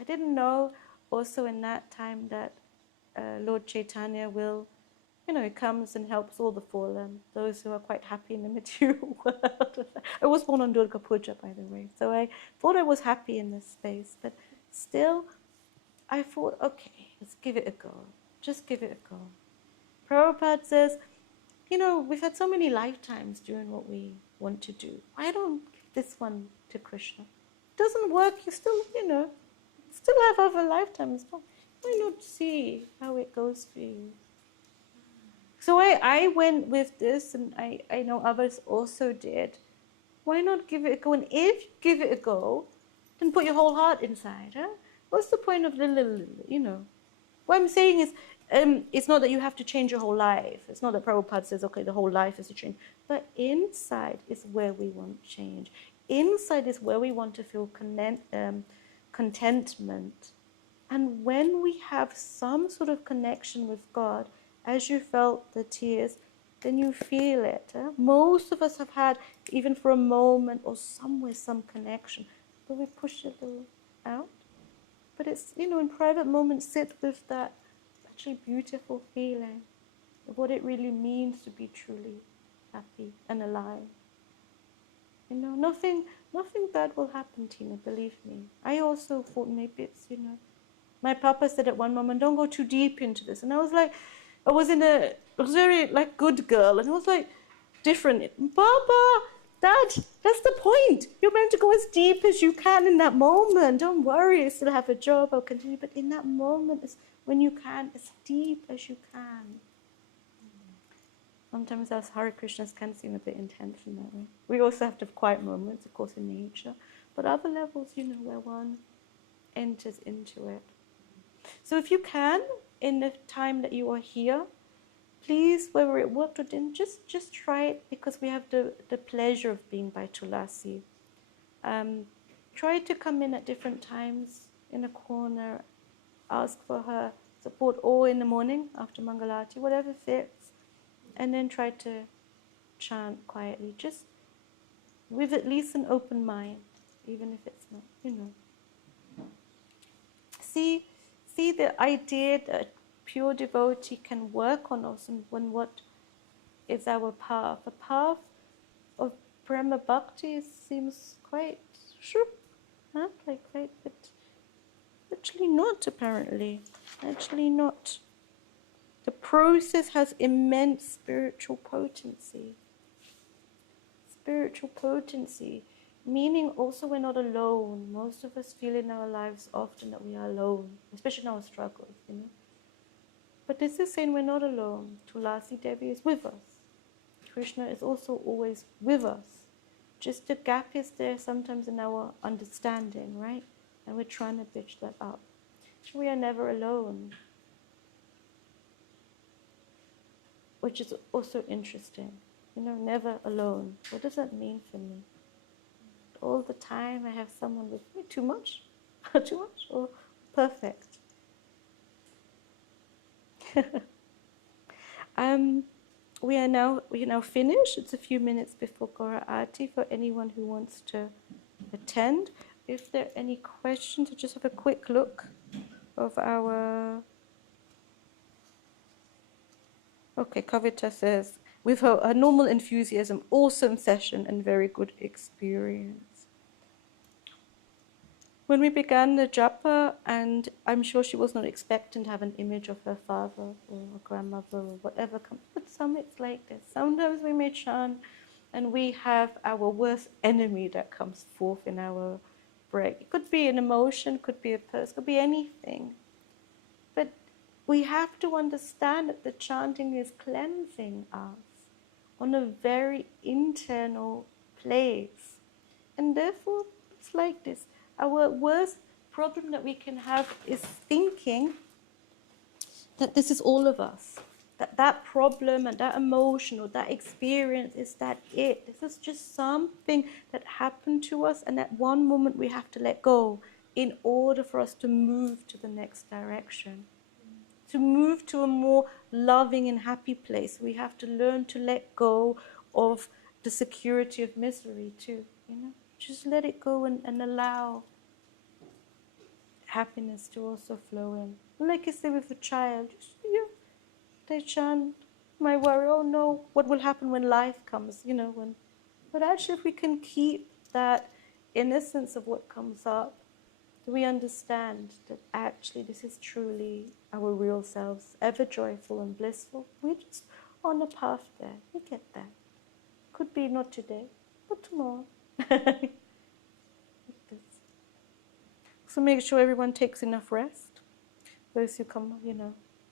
I didn't know also in that time that Lord Chaitanya will, you know, he comes and helps all the fallen, those who are quite happy in the material world. I was born on Durga Puja, by the way, so I thought I was happy in this space, but still, I thought, okay, let's give it a go. Just give it a go. Prabhupada says, you know, we've had so many lifetimes doing what we want to do. Why don't give this one to Krishna? It doesn't work, you still, you know, still have other lifetimes. Why not see how it goes for you? So I went with this, and I know others also did. Why not give it a go? And if you give it a go, then put your whole heart inside. Huh? What's the point of little, you know? What I'm saying is, it's not that you have to change your whole life. It's not that Prabhupada says, okay, the whole life is to change. But inside is where we want change. Inside is where we want to feel contentment. And when we have some sort of connection with God, as you felt the tears, then you feel it. Huh? Most of us have had, even for a moment or somewhere, some connection. But we push it a little out. But it's, you know, in private moments, sit with that actually beautiful feeling of what it really means to be truly happy and alive. You know, nothing bad will happen, Tina, believe me. I also thought maybe it's, you know, my papa said at one moment, don't go too deep into this. And I was like, I was very like good girl. And I was like, different. Papa, Dad, that's the point. You're meant to go as deep as you can in that moment. Don't worry, I still have a job, I'll continue. But in that moment, is when you can, as deep as you can. Sometimes us Hare Krishnas can seem a bit intense in that way. We also have to have quiet moments, of course, in nature. But other levels, you know, where one enters into it. So if you can, in the time that you are here, please, whether it worked or didn't, just try it, because we have the pleasure of being by Tulasi. Try to come in at different times in a corner, ask for her support, or in the morning after Mangalati, whatever fits, and then try to chant quietly, just with at least an open mind, even if it's not, you know. See the idea that pure devotee can work on us and on what is our path. The path of Prema Bhakti seems quite sure, huh? Like quite, but actually not apparently. Actually not. The process has immense spiritual potency. Spiritual potency, meaning also we're not alone. Most of us feel in our lives often that we are alone, especially in our struggles, you know. But this is saying we're not alone. Tulsidevi is with us. Krishna is also always with us. Just the gap is there sometimes in our understanding, right? And we're trying to bridge that up. So we are never alone. Which is also interesting. You know, never alone. What does that mean for me? All the time I have someone with me. Too much? Too much? Or perfect? We are now finished. It's a few minutes before Gora Aarti for anyone who wants to attend. If there are any questions, just have a quick look of our... Okay, Kavita says, with her normal enthusiasm, awesome session and very good experience. When we began the Japa, and I'm sure she was not expecting to have an image of her father or her grandmother or whatever comes, but some it's like this. Sometimes we may chant and we have our worst enemy that comes forth in our break. It could be an emotion, could be a person, could be anything. But we have to understand that the chanting is cleansing us on a very internal place. And therefore, it's like this. Our worst problem that we can have is thinking that this is all of us. That problem and that emotion or that experience, is that it? This is just something that happened to us, and at one moment we have to let go in order for us to move to the next direction. To move to a more loving and happy place, we have to learn to let go of the security of misery too, Just let it go and allow happiness to also flow in. Like you say with a child, they chant, my worry, oh no, what will happen when life comes, But actually, if we can keep that innocence of what comes up, we understand that actually this is truly our real selves, ever joyful and blissful. We're just on a path there. We get that. Could be not today, but tomorrow. Like this. So make sure everyone takes enough rest. Those who come,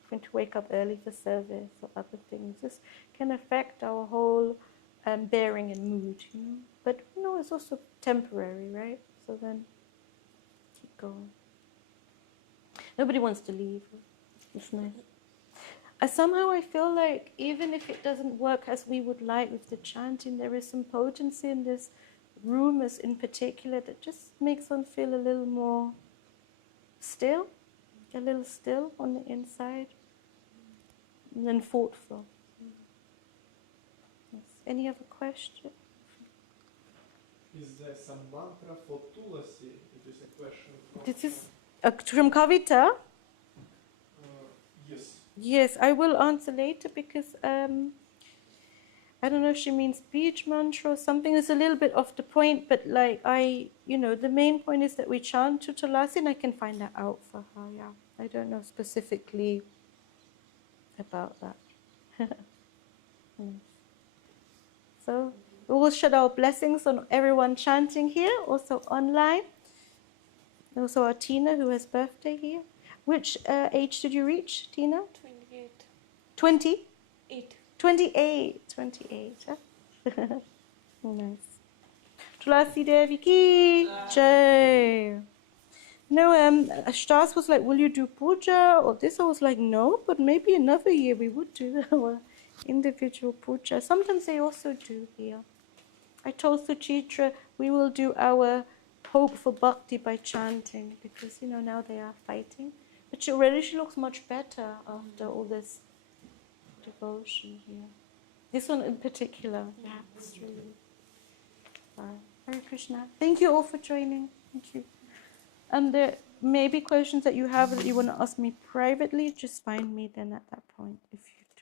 going to wake up early for service or other things, this can affect our whole bearing and mood, But it's also temporary, right? So then keep going. Nobody wants to leave. It's nice. Somehow I feel like even if it doesn't work as we would like with the chanting, there is some potency in this room as in particular that just makes one feel a little more still, a little still on the inside, and then thoughtful. Yes. Any other question? Is there some mantra for Tulsi? It is a question from... This is from Kavita? Yes. Yes, I will answer later because I don't know if she means speech mantra or something. It's a little bit off the point, but the main point is that we chant to Tulsi, and I can find that out for her, yeah. I don't know specifically about that. Yes. So we will shed our blessings on everyone chanting here, also online. Also our Tina, who has birthday here. Which age did you reach, Tina? 28. 20? 8. 28, huh? Nice. Tulsidevi ki jai. Stas was like, will you do puja or this? I was like, no, but maybe another year we would do our individual puja. Sometimes they also do here. I told Suchitra we will do our hope for bhakti by chanting because, now they are fighting. But she looks much better after all this devotion here. This one in particular, yeah, it's really fine. Hare Krishna. Thank you all for joining. Thank you. And there may be questions that you have that you want to ask me privately, just find me then at that